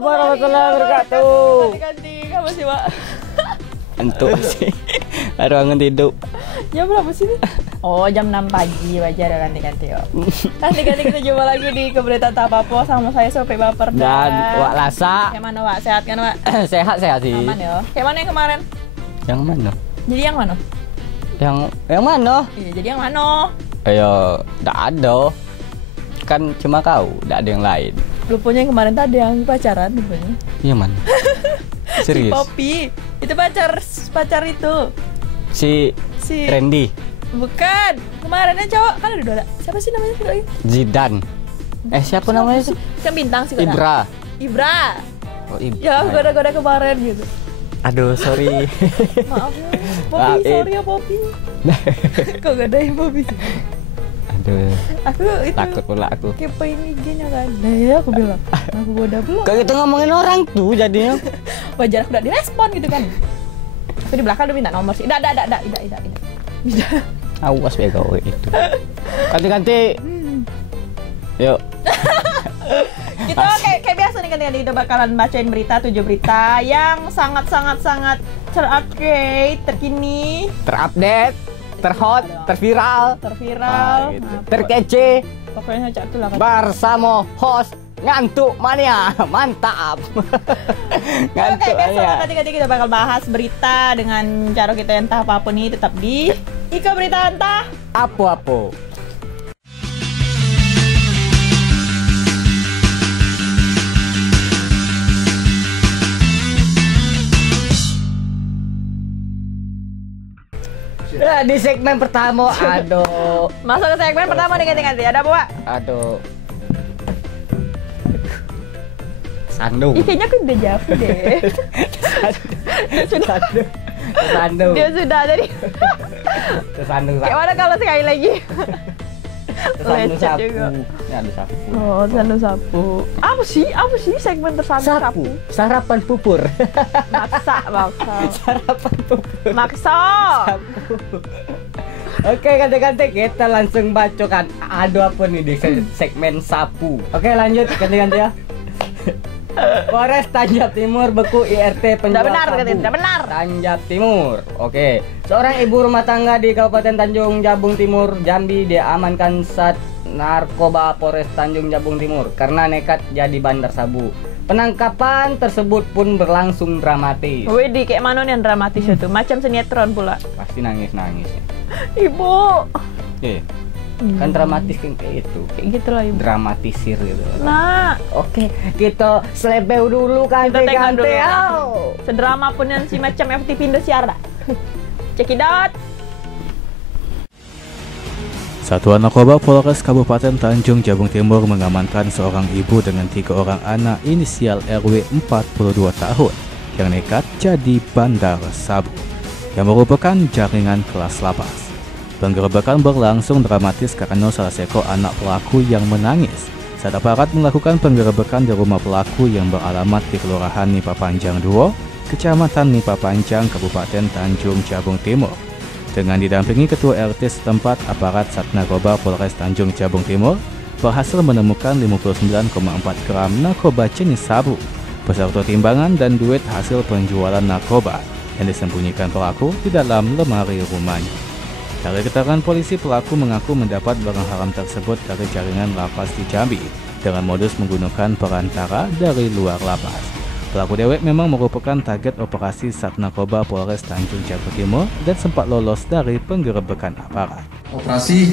warahmatullahi wabarakatuh. Ganti kamu sih, Pak? Antuk sih. Baru bangun tidur. Jam berapa sih nih? Oh, jam 6 pagi, wajar ya ganti-ganti yo. Ganti-ganti kita jumpa lagi di Keberita Tapapo sama saya Sopi Baper Dan Wak Lasa. Kayak mana, Wak? Sehat kan, Wak? Sehat sih. Aman ya. Kayak mana yang kemarin? Yang mana? Jadi yang mana? Yang mana? Iya, jadi yang mana? Ayo, enggak ada. Kan cuma kau, enggak ada yang lain. Lupanya yang kemarin tadi yang pacaran lupanya. Iya mana? Serius? Si Poppy. Itu pacar itu. Si Randy. Bukan. Kemarinnya cowok kan ada dua. Siapa sih namanya lagi? Zidan. Siapa namanya sih? Yang bintang sih. Ibra. Oh, Ibra. Ya, goda-goda kemarin gitu. Aduh, sorry. Maaf ya, Poppy, sorry ya Poppy. Kok gak ada yang Poppy? Aduh. Aku itu Takut pula aku. kepoin IG-nya kan. Nah ya aku bilang, aku goda belum. Kok kita ngomongin orang tuh jadinya. Wajar aku udah direspon gitu kan. Aku di belakang udah minta nomor sih. Tidak. Awas ya kau itu. Ganti-ganti. Yuk. Kita kayak biasa nih ganti-ganti kita bakalan bacain berita 7 berita yang sangat terupdate, terkini, Terupdate, terhot, terviral, terviral, gitu. nah, Terkece. pokoknya cak tuh lah kan. Bersama host Ngantuk Mania. Mantap. Ngantuk Oke, besok Mania. nanti kita bakal bahas berita dengan cara kita yang entah apapun nih, tetap di Ika Berita Entah. Apa-apa. Nah, di segmen pertama, aduh. Masuk ke segmen pertama nih ganti-ganti. Ada apa, Pak? Aduh. Sandung. Ih, kayaknya aku udah jawab deh. Sandung. Dia sudah tadi. Sandung. Kayak mana kalau sekali lagi? Sandung Lecet sapu. juga. Ini ada sapu. Oh, sandu sapu. Apa sih segmen tersandu sapu? Sarapan pupur. Maksa. Sarapan pupur. Maksa. Oke, ganti-ganti kita langsung bacokan. Aduh, apa nih di segmen sapu. Oke, lanjut ganti-ganti ya. Polres Tanjab Timur beku IRT penjual Tidak benar, sabu. tidak benar. Tanjab Timur. Oke. Seorang ibu rumah tangga di Kabupaten Tanjung Jabung Timur, Jambi diamankan saat narkoba Polres Tanjung Jabung Timur karena nekat jadi bandar sabu. Penangkapan tersebut pun berlangsung dramatis. Widih, kayak mana nih yang dramatis itu? Macam sinetron pula. Pasti nangis-nangis. Ibu. Iya. Kan dramatis kan kayak itu. Kayak gitu lah, Ibu. Dramatisir gitu. Nah, Oke, kita selebeu dulu kan kita tengok dulu. Oh. Sedrama pun yang si macam FTV Indosiar dah. Check it out. Satuan Narkoba Polres Kabupaten Tanjung Jabung Timur mengamankan seorang ibu dengan 3 orang anak inisial RW 42 tahun yang nekat jadi bandar sabu yang merupakan jaringan kelas lapas. Penggerebekan berlangsung dramatis karena salah seko anak pelaku yang menangis saat aparat melakukan penggerebekan di rumah pelaku yang beralamat di Kelurahan Nipa Panjang 2, Kecamatan Nipa Panjang, Kabupaten Tanjung Jabung Timur. Dengan didampingi Ketua RT setempat, aparat Sat Narkoba Polres Tanjung Jabung Timur berhasil menemukan 59,4 gram narkoba jenis sabu, beserta timbangan dan duit hasil penjualan narkoba yang disembunyikan pelaku di dalam lemari rumahnya. Dari keterangan polisi, pelaku mengaku mendapat barang haram tersebut dari jaringan lapas di Jambi dengan modus menggunakan perantara dari luar lapas. Pelaku dewek memang merupakan target operasi Sat Narkoba Polres Tanjung Jabung Timur dan sempat lolos dari penggerebekan aparat. Operasi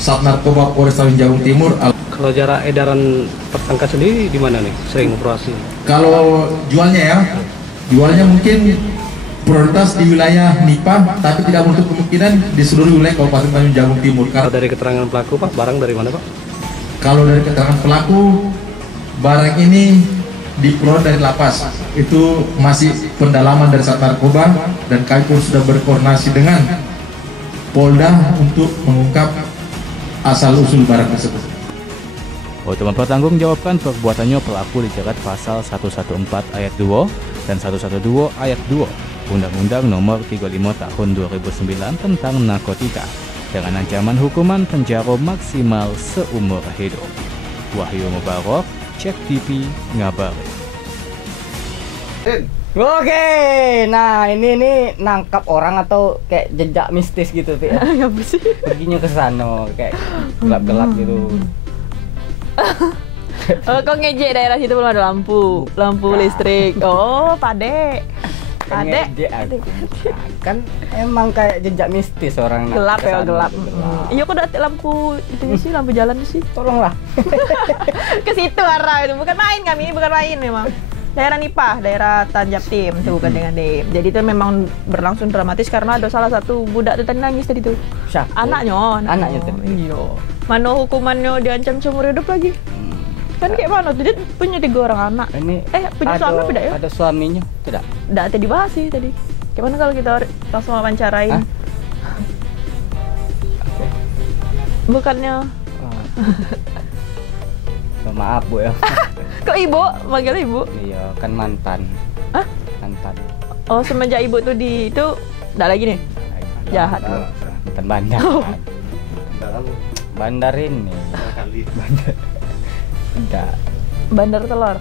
Sat Narkoba Polres Tanjung Jabung Timur. Kalau jarak edaran tersangka sendiri di mana nih sering operasi? Kalau jualnya mungkin prioritas di wilayah Nipa, tapi tidak menutup kemungkinan di seluruh wilayah Kabupaten Tanjung Jabung Timur. Kalau dari keterangan pelaku Pak, barang dari mana Pak? Kalau dari keterangan pelaku, barang ini diperoleh dari lapas. Itu masih pendalaman dari Sat Narkoba dan kami pun sudah berkoordinasi dengan Polda untuk mengungkap asal-usul barang tersebut. Untuk mempertanggungjawabkan perbuatannya, pelaku dijerat pasal 114 ayat 2 dan 112 ayat 2 Undang-Undang Nomor 35 Tahun 2009 tentang narkotika dengan ancaman hukuman penjara maksimal seumur hidup. Wahyu Mubarak, Cek TV, Ngabari. Oke, nah ini nih nangkap orang atau kayak jejak mistis gitu, Pi. Ya bersih. Perginya ke sana kayak gelap-gelap gitu. Oh, kok ngejek daerah situ belum ada lampu listrik. Oh, Pade. Kan Pade. ngejek aku. Kan emang kayak jejak mistis orang Gelap ke ya, sana gelap. gitu, Iya, kok ada lampu itu sih, lampu jalan sih. Tolonglah. Ke situ arah itu. Bukan main kami, bukan main memang. Daerah Nipah, daerah Tanjab Tim, itu bukan dengan Dem. Jadi itu memang berlangsung dramatis karena ada salah satu budak itu tadi nangis tadi tuh. Siapa? Anaknya tadi. Iya. Mana hukumannya diancam seumur hidup lagi. Kan kayak mana tuh, dia punya 3 orang anak. Ini punya suami apa tidak ya? Ada suaminya, tidak? Tidak tadi dibahas sih tadi. Gimana kalau kita langsung wawancarain? Hah? Bukannya Maaf Bu ya. kok ibu? Manggil ibu? Iya, kan mantan. Hah? Mantan. Oh, semenjak ibu tuh itu enggak lagi nih. Jahat lu. Mantan bandar. Bandar ini. Bandar. Enggak. Bandar telur.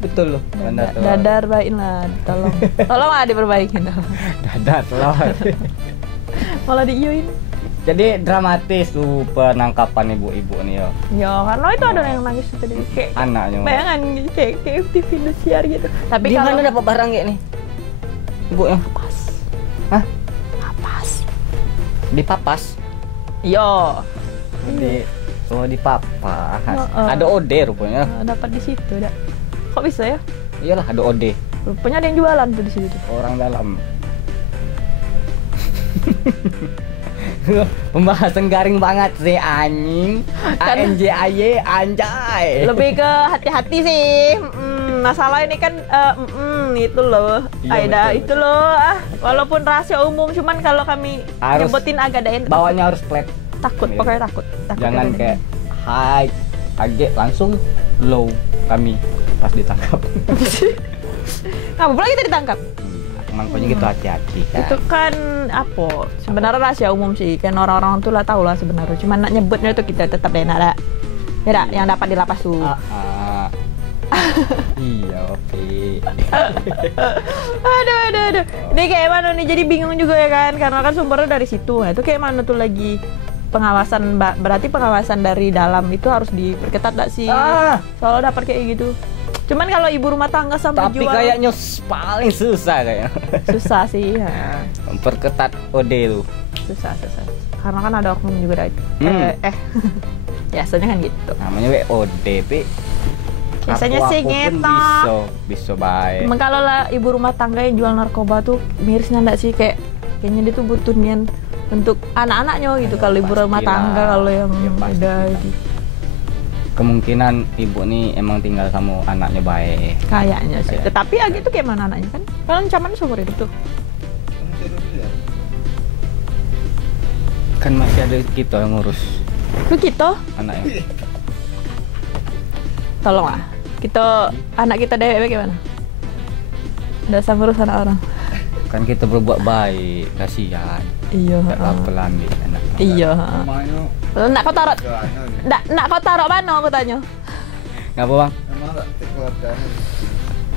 Betul loh. Bandar telur. Dadar baik lah, tolong. Tolong lah diperbaikin. Dadar telur. Malah diiuin. Jadi dramatis tuh penangkapan ibu-ibu nih ya. Ya, karena itu ada yang nangis tadi kayak Anaknya. bayangan kayak TV Indosiar gitu. Tapi Di kalau mana dapat barang kayak nih? Ibu yang pas. Hah? Papas. Di papas? Yo. Di papas. Oh. Ada OD rupanya. Dapat di situ dah. Kok bisa ya? Iyalah ada OD. Rupanya ada yang jualan tuh di situ tuh. Orang dalam. Pembahasan garing banget sih anjing. ANJAY anjay. Lebih ke hati-hati sih. Masalah ini kan itu loh. Iya, Aida betul, itu loh. Walaupun rahasia umum, cuman kalau kami Harus nyebutin agak ada yang bawahnya harus flat. takut, Iya. pokoknya takut. Jangan ada kayak high kaget langsung low kami pas ditangkap. Kamu pula kita ditangkap. Makanya gitu hati-hati kan. Itu kan apa? Sebenarnya rahasia umum sih. Kan orang-orang tuh lah tahu lah sebenarnya. Cuman nak nyebutnya itu kita tetap enak dah. Ya dah, yang dapat di lapas tuh. Iya, oke. Aduh. Ini kayak mana nih? Jadi bingung juga ya kan? Karena kan sumbernya dari situ. Nah, itu kayak mana tuh lagi pengawasan? Berarti pengawasan dari dalam itu harus diperketat gak sih? Soalnya dapat kayak gitu. Cuman kalau ibu rumah tangga sampai Tapi jual, kayaknya paling susah kayaknya. susah sih. Ya. Memperketat OD lu. Susah. Karena kan ada oknum juga dari itu. Biasanya kan gitu. Namanya ODP. Biasanya sih gitu. Bisa baik. Emang kalau lah ibu rumah tangga yang jual narkoba tuh mirisnya enggak sih kayaknya dia tuh butuh nian untuk anak-anaknya gitu. Kalau ibu rumah tangga, kalau yang udah gitu. Kemungkinan ibu nih emang tinggal sama anaknya baik. Kayaknya sih. Kayak. Tetapi ya gitu kayak mana anaknya kan? Kalau ancaman seumur hidup tuh. Kan masih ada kita yang ngurus Begitu. anaknya. Tolonglah. Anak kita dewek bagaimana? Udah sama urus anak orang. Kan kita berbuat baik, kasihan. Iya. Gak apa-apa lah ambil anak. Iya. Nak kau taruh. Nak kau taruh mana aku tanya? Ngapa bang?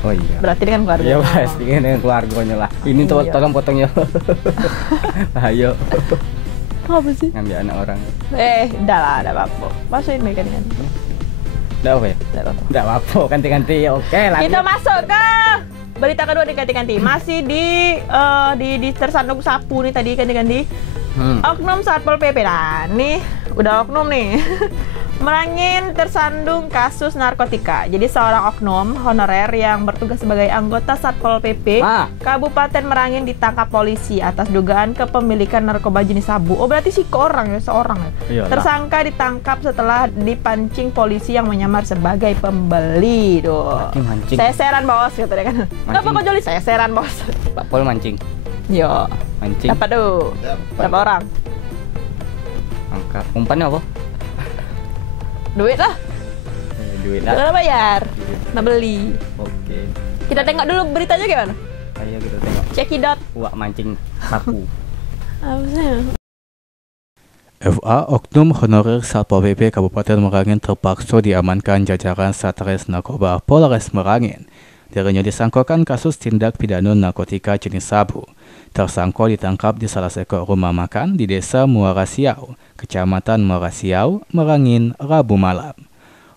Oh iya. Berarti dengan keluarga. Iya pasti kan dengan keluarganya lah. Ini Iya. tolong potongnya. Ayo Apa sih? ngambil anak orang. Udah lah, ada apa-apa. Masukin mereka dengan. Udah apa ya? Udah apa? Ganti-ganti. Oke lanjut. Kita masuk ke berita kedua diganti-ganti. Masih di tersandung sapu nih tadi ganti-ganti. Oknum Satpol PP. Nah, nih udah oknum nih. Merangin tersandung kasus narkotika. Jadi seorang oknum honorer yang bertugas sebagai anggota Satpol PP Kabupaten Merangin ditangkap polisi atas dugaan kepemilikan narkoba jenis sabu. Oh berarti sih seorang ya. Iyalah. Tersangka ditangkap setelah dipancing polisi yang menyamar sebagai pembeli. Tuh. Mancing. Seseran bos gitu deh kan. Kenapa kok joli seseran bos? Pak Pol mancing. Yo. Mancing. Dapat tuh. Berapa orang? Angkat. Umpannya apa? Duit lah. Duit Jangan bayar. Nah beli. Oke. Kita tengok dulu beritanya gimana? Ayo kita tengok. Cekidot. Wak mancing sapu. Apa sih? FA, oknum honorer Satpol PP Kabupaten Merangin terpaksa diamankan jajaran Satres Narkoba Polres Merangin. Dirinya disangkakan kasus tindak pidana narkotika jenis sabu. Tersangka ditangkap di salah seekor rumah makan di Desa Muara Siau, Kecamatan Muara Siau, Merangin, Rabu malam.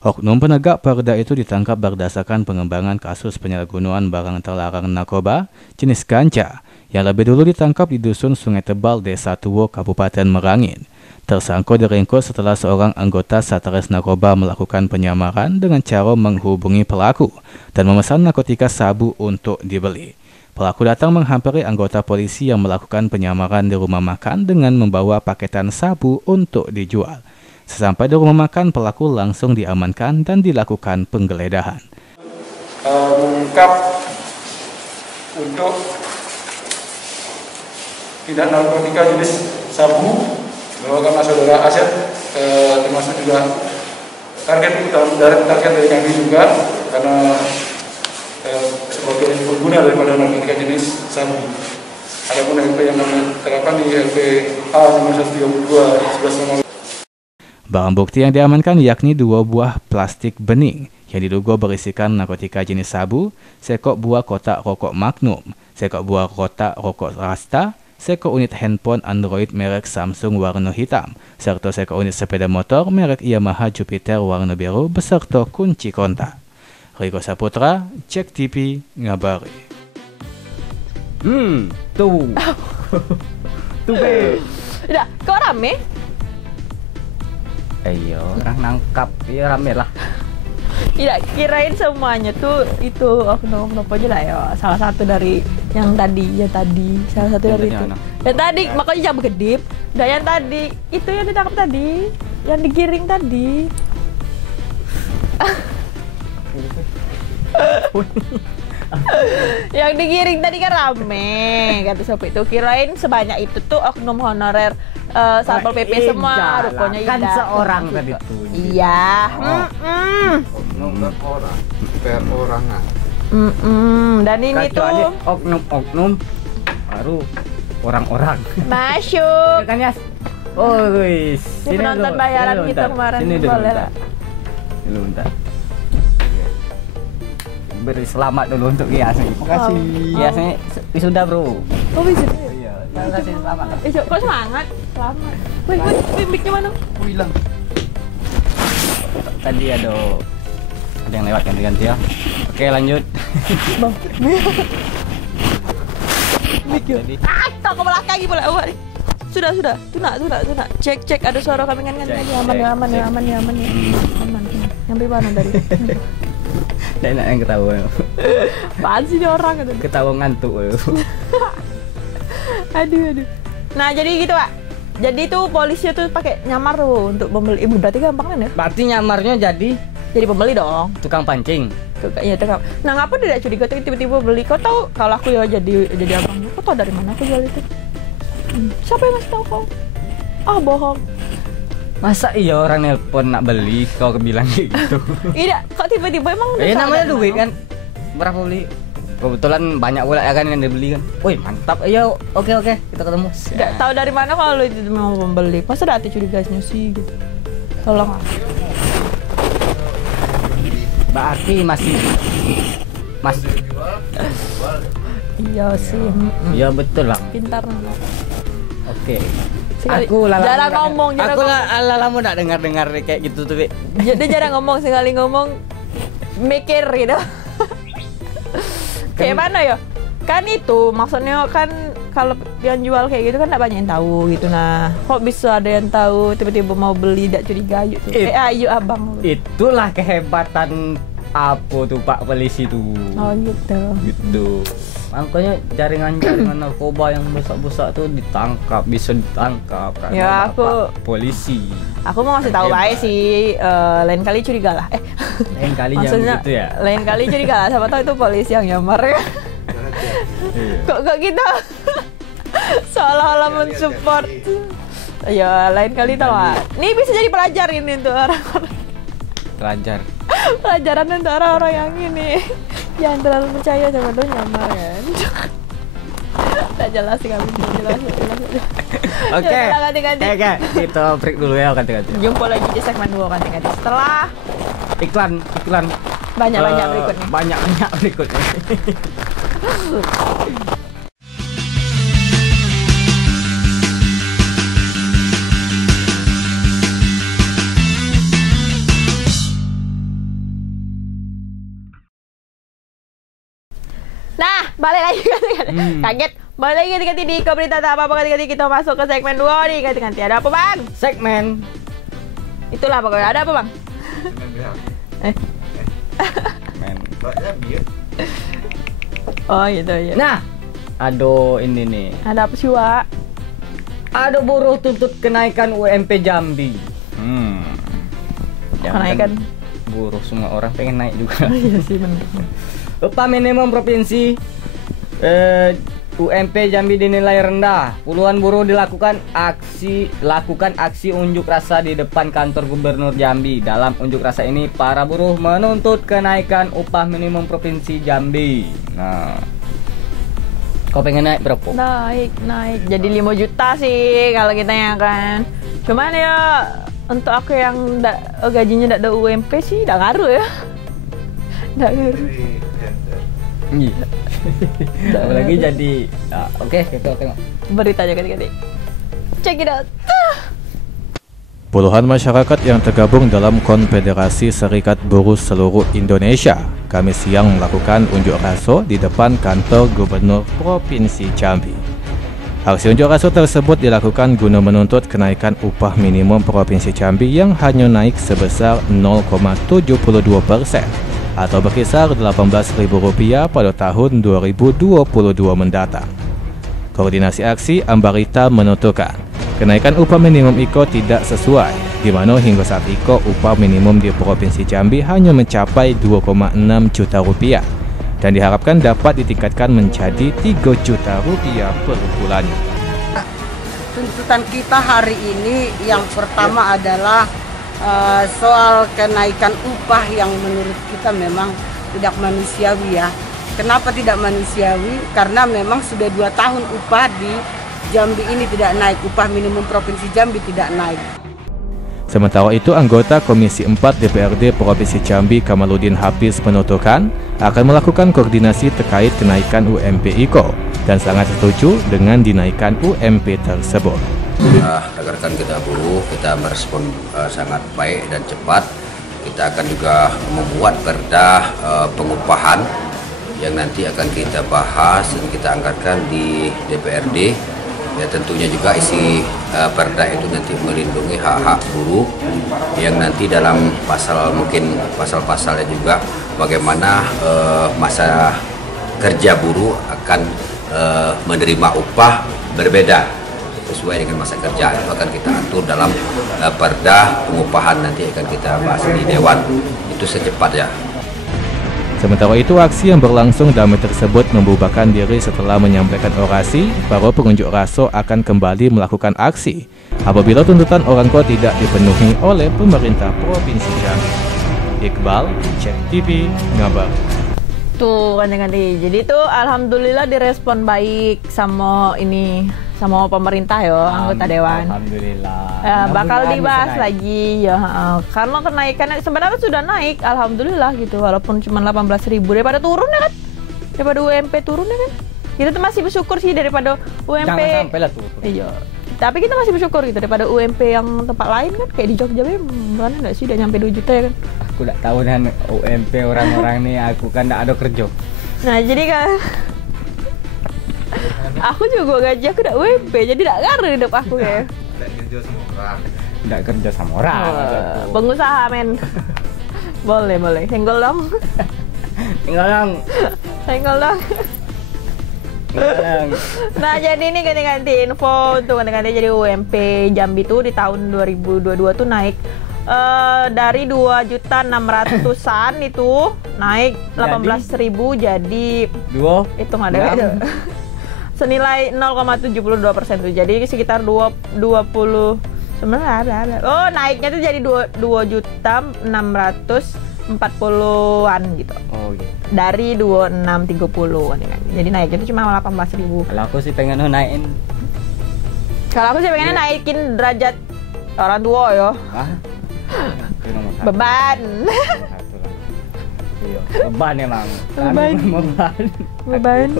Oknum penegak perda itu ditangkap berdasarkan pengembangan kasus penyalahgunaan barang terlarang narkoba jenis ganja yang lebih dulu ditangkap di Dusun Sungai Tebal, Desa Tuwo, Kabupaten Merangin. Tersangka diringkus setelah seorang anggota Satres Narkoba melakukan penyamaran dengan cara menghubungi pelaku dan memesan narkotika sabu untuk dibeli. Pelaku datang menghampiri anggota polisi yang melakukan penyamaran di rumah makan dengan membawa paketan sabu untuk dijual. Sesampai di rumah makan, pelaku langsung diamankan dan dilakukan penggeledahan. Mengungkap untuk tindak narkotika jenis sabu, bahwa karena saudara Asep termasuk juga target dari kami juga, karena sebagai pengguna daripada narkotika jenis sabu. Adapun LP yang kami terapkan di LPA nomor 132/11. Barang bukti yang diamankan yakni 2 buah plastik bening yang diduga berisikan narkotika jenis sabu, sekok buah kotak rokok Magnum, sekok buah kotak rokok Rasta, sekok unit handphone Android merek Samsung warna hitam, serta sekok unit sepeda motor merek Yamaha Jupiter warna biru beserta kunci kontak. Riko Saputra, Cek TV, ngabari. Tuh. Tuh be. Udah, kok rame? Iya, orang nangkap, ya rame lah. Tidak, kirain semuanya tuh itu oknum-oknum aja lah ya. Salah satu dari yang tadi, salah satu dari itu. Yang tadi, makanya jangan berkedip. Dan yang tadi, itu yang ditangkap tadi, yang digiring tadi. Yang digiring tadi kan rame, kata siapa itu. Kirain sebanyak itu tuh oknum honorer Satpol PP semua, rupanya kan seorang tadi tuh. Iya. Oknum orang, perorangan. Dan ini tuh oknum baru orang-orang. masuk. Kan ya. Oh, guys. Ini penonton bayaran kita kemarin. Boleh lah. Dulu bentar. Beri selamat dulu untuk Gias nih. Makasih. Gias nih wisuda, Bro. Oh, wisuda. Iya, terima kasih selamat. Kok semangat? Selamat. Wih, mic-nya mana? Hilang. Tadi ada yang lewat ganti-ganti ya. Oke, lanjut. Bang. Mic-nya. Kok ke belakang lagi boleh. Sudah. Tuna. Cek ada suara kami kan tadi. Aman ya. Aman. Nyampe mana tadi? Tidak enak yang ketawa. Apaan sih dia orang itu? Ketawa ngantuk. Aduh. Nah, jadi gitu, Pak. Jadi tuh polisi tuh pakai nyamar tuh untuk membeli. Ibu berarti gampang kan ya? Berarti nyamarnya jadi pembeli dong. tukang pancing. Iya, tukang. Nah, ngapa tidak curiga tuh tiba-tiba beli? Kau tahu kalau aku ya jadi abangnya. Kau tahu dari mana aku jual itu? Siapa yang ngasih tahu kau? Ah, bohong. Masa iya orang nelpon nak beli kau bilang kayak gitu? Iya, kok tiba-tiba emang Namanya duit kan. Berapa beli? Kebetulan banyak pula ya kan yang dibeli kan. Wih, mantap. Iya, oke, kita ketemu. Nggak tahu dari mana kalau itu mau membeli. Masa ada hati curiganya sih gitu. Tolong. Berarti masih Iya sih. Iya betul lah. Pintar. Oke. Aku jarang ngomong. Aku lama tak dengar kayak gitu tuh, Be. Dia jarang ngomong, sekali ngomong mikir gitu. Kayak mana ya? Kan itu maksudnya kan kalau yang jual kayak gitu kan tidak banyak yang tahu gitu. Nah, kok bisa ada yang tahu tiba-tiba mau beli tidak curiga ayo tuh. Ayo abang. Itulah kehebatan apa tuh Pak polisi tuh. Oh gitu. Makanya jaringan narkoba yang besar-besar tuh bisa ditangkap kan. Ya aku polisi. Aku mau ngasih tahu baik sih, lain kali curiga lah. Lain kali maksudnya, jangan gitu ya. Lain kali curiga lah, siapa tahu itu polisi yang nyamar ya. Kok kita seolah-olah mensupport. Ya lain kali tahu lah. Ini bisa jadi pelajar ini untuk orang-orang. Pelajaran untuk orang-orang yang ini. Jangan terlalu percaya sama dia nyamar kan. Tak jelas sih kami, jelas. Oke. Ganti-ganti. Oke, kita break dulu ya ganti-ganti. Jumpa lagi di segmen 2 ganti-ganti setelah iklan. Banyak-banyak berikutnya. Banyak-banyak berikutnya. Nah, balik lagi kaget. Balik lagi ganti-ganti di Kau Berita Tak Apa-Apa, ganti-ganti kita masuk ke segmen 2 nih. Ganti-ganti ada apa, Bang? Segmen. Itulah pokoknya. Ada apa, Bang? Men. Oh gitu ya. Nah, aduh ini nih. Ada apa sih, Wak? Ada buruh tuntut kenaikan UMP Jambi. Kenaikan buruh, semua orang pengen naik juga. iya sih benar. Upah minimum provinsi UMP Jambi dinilai rendah. Puluhan buruh lakukan aksi unjuk rasa di depan kantor Gubernur Jambi. Dalam unjuk rasa ini, para buruh menuntut kenaikan upah minimum provinsi Jambi. Nah, kau pengen naik berapa? Naik. Jadi 5 juta sih kalau kita ya kan. Cuman ya untuk aku yang gajinya tidak ada UMP sih, tidak ngaruh ya. Tidak ngaruh. Iya. Apalagi jadi oke, kita tengok beritanya ganti-ganti. Check it out. Puluhan masyarakat yang tergabung dalam Konfederasi Serikat Buruh Seluruh Indonesia Kamis siang melakukan unjuk rasa di depan kantor Gubernur Provinsi Jambi. Aksi unjuk rasa tersebut dilakukan guna menuntut kenaikan upah minimum Provinsi Jambi yang hanya naik sebesar 0,72% atau berkisar Rp18.000 pada tahun 2022 mendatang. Koordinasi aksi Ambarita menuturkan, kenaikan upah minimum IKO tidak sesuai, di mana hingga saat IKO upah minimum di Provinsi Jambi hanya mencapai Rp2,6 juta dan diharapkan dapat ditingkatkan menjadi Rp3 juta per bulannya. Tuntutan kita hari ini yang pertama adalah soal kenaikan upah yang menurut kita memang tidak manusiawi ya. Kenapa tidak manusiawi? Karena memang sudah 2 tahun upah di Jambi ini tidak naik, upah minimum Provinsi Jambi tidak naik. Sementara itu, anggota Komisi 4 DPRD Provinsi Jambi Kamaludin Hafiz menuturkan akan melakukan koordinasi terkait kenaikan UMP IKO dan sangat setuju dengan dinaikan UMP tersebut. Rekan-rekan kita buruh, kita merespon sangat baik dan cepat. Kita akan juga membuat perda pengupahan yang nanti akan kita bahas dan kita angkatkan di DPRD. Ya tentunya juga isi perda itu nanti melindungi hak-hak buruh yang nanti dalam pasal, mungkin pasal-pasalnya juga bagaimana masa kerja buruh akan menerima upah berbeda sesuai dengan masa kerja. Itu akan kita atur dalam perda pengupahan, nanti akan kita bahas di Dewan. Itu secepatnya. Sementara itu, aksi yang berlangsung damai tersebut membubarkan diri setelah menyampaikan orasi. Para pengunjuk rasa akan kembali melakukan aksi apabila tuntutan orang tua tidak dipenuhi oleh pemerintah Provinsi Jambi. Iqbal, Cek TV, ngabar. Tuh ganti-ganti. Jadi tuh alhamdulillah direspon baik sama pemerintah ya, anggota dewan. Alhamdulillah. Bakal dibahas lagi ya. Karena kenaikannya sebenarnya sudah naik, alhamdulillah gitu. Walaupun cuma 18.000 daripada turun ya kan. Daripada UMP turun ya kan. Kita tuh masih bersyukur sih daripada UMP. Jangan sampai lah turun. Iya. Tapi kita masih bersyukur gitu daripada UMP yang tempat lain kan, kayak di Jogja mana enggak sih udah nyampe 2 juta ya kan. Aku enggak tahu dan UMP orang-orang nih, aku kan enggak ada kerja. Nah, jadi kan aku juga gaji aku udah UMP, jadi enggak ngaruh hidup aku ya. Enggak kerja sama orang. Pengusaha men. boleh. Senggol dong. Senggol dong. Nah, jadi ini ganti-ganti info untuk ganti-ganti jadi UMP Jambi tuh di tahun 2022 tuh naik dari 2.600.000-an itu naik 18.000 jadi itu nggak ada senilai 0,72% tuh, jadi sekitar 20 sebenarnya ada. Oh, naiknya tuh jadi 2.640.000-an gitu. Oh gitu. Dari 2630 kan. Jadi naiknya itu cuma 18.000. Kalau aku sih pengen naikin. Kalau aku sih pengennya naikin derajat orang tua ya. Hah? Beban. Iya, beban emang. Beban.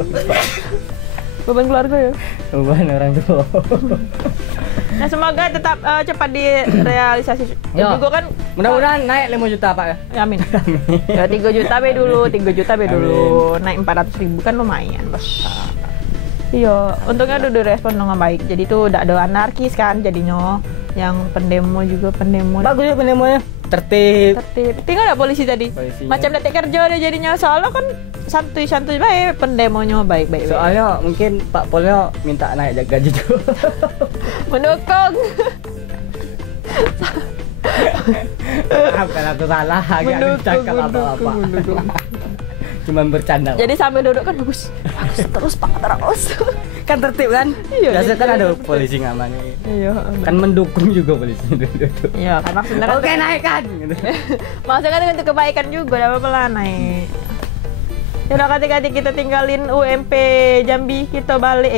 Beban keluarga ya. Beban orang tua. Nah semoga tetap cepat direalisasi. Ya. Juga kan Mudah-mudahan naik 5 juta Pak ya. Ya, amin. Ya 3 juta be dulu, 3 juta be dulu. Naik 400.000 kan lumayan, Bos. Iya, untungnya udah direspon dengan baik. Jadi tuh udah ada anarkis kan jadinya. Yang pendemo juga pendemo. Bagus ya pendemonya. Tertib. Tinggal ada polisi tadi. Polisinya. Macam detek kerja deh jadinya. Soalnya kan santuy-santuy baik, pendemonya baik-baik. Soalnya mungkin Pak Polnya minta naik gaji juga. Mendukung. Bukan aku salah, agak cakap apa-apa. Cuman bercanda. Jadi sambil duduk kan bagus terus Pak terus. Kan tertib kan? Iya. Biasanya kan ada polisi ngamani. Iya. Kan mendukung juga polisi duduk. Iya, kan maksudnya kan oke naikkan gitu. Maksudnya kan untuk kebaikan juga, enggak apa-apa naik. Ya udah kati-kati kita tinggalin UMP Jambi, kita balik.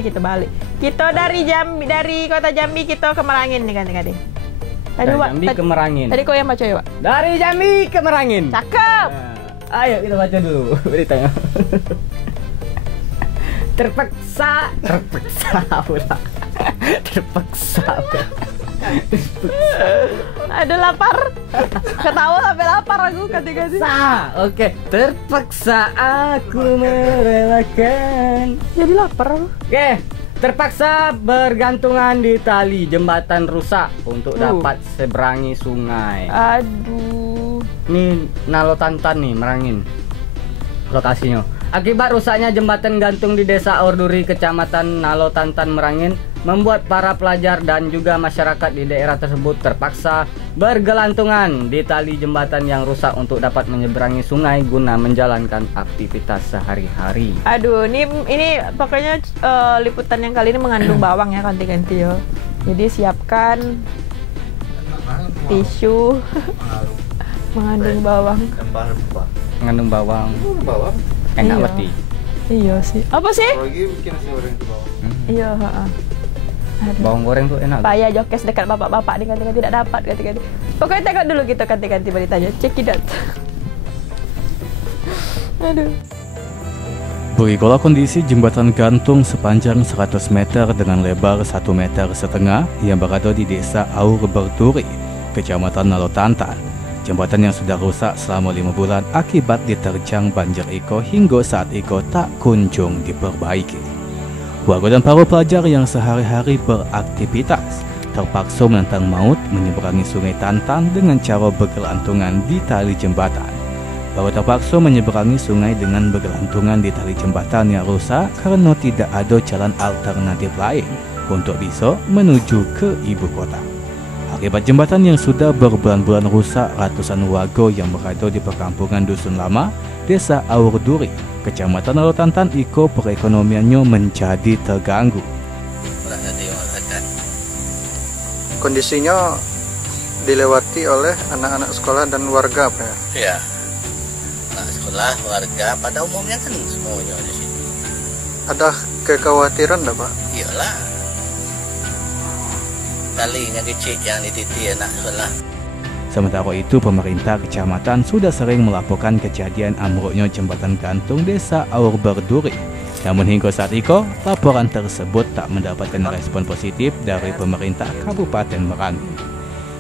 Kita dari kota Jambi kita ke Merangin nih kati-kati. Dari Jambi ke Merangin. Tadi kau yang baca ya, Pak? Dari Jambi ke Merangin. Cakep. Nah, ayo kita baca dulu beritanya. Terpaksa pula. Aduh lapar. Ketawa sampai lapar aku kati-kati. Oke, terpaksa aku merelakan. Jadi lapar aku. Oke, terpaksa bergantungan di tali jembatan rusak untuk dapat seberangi sungai. Aduh. Ini Nalotantan nih, Merangin lokasinya. Akibat rusaknya jembatan gantung di Desa Orduri, Kecamatan Nalotantan, Merangin, membuat para pelajar dan juga masyarakat di daerah tersebut terpaksa bergelantungan di tali jembatan yang rusak untuk dapat menyeberangi sungai guna menjalankan aktivitas sehari-hari. Aduh, ini pokoknya liputan yang kali ini mengandung bawang ya ganti-ganti ya. Jadi siapkan tisu. Mengandung bawang. Mengandung bawang. Enak iya. berarti. Iya sih. Apa sih? Lagi bikin nasi goreng ke bawang. Iya, heeh. Bawang goreng tuh enak. Payah jokes dekat bapak-bapak nih ganti-ganti tidak dapat ganti-ganti. Pokoknya tengok dulu kita ganti-ganti beritanya. Check it out. Aduh. Begitulah kondisi jembatan gantung sepanjang 100 meter dengan lebar 1,5 meter yang berada di Desa Aur Berduri, Kecamatan Nalotantan. Jembatan yang sudah rusak selama 5 bulan akibat diterjang banjir Iko hingga saat Iko tak kunjung diperbaiki. Warga dan para pelajar yang sehari-hari beraktivitas terpaksa menentang maut menyeberangi Sungai Tantan dengan cara bergelantungan di tali jembatan. Warga terpaksa menyeberangi sungai dengan bergelantungan di tali jembatan yang rusak karena tidak ada jalan alternatif lain untuk bisa menuju ke ibu kota. Akibat jembatan yang sudah berbulan-bulan rusak, ratusan warga yang berada di perkampungan Dusun Lama, Desa Aur Duri, Kecamatan Nalotantan Iko perekonomiannya menjadi terganggu. Kondisinya dilewati oleh anak-anak sekolah dan warga, Pak ya? Iya, anak sekolah, warga pada umumnya kan semuanya di sini. Ada kekhawatiran enggak, Pak? Iyalah, talinya kecil yang dititi anak sekolah. Sementara itu, pemerintah kecamatan sudah sering melaporkan kejadian ambruknya jembatan gantung Desa Aur Berduri. Namun hingga saat itu, laporan tersebut tak mendapatkan respon positif dari pemerintah Kabupaten Merangin.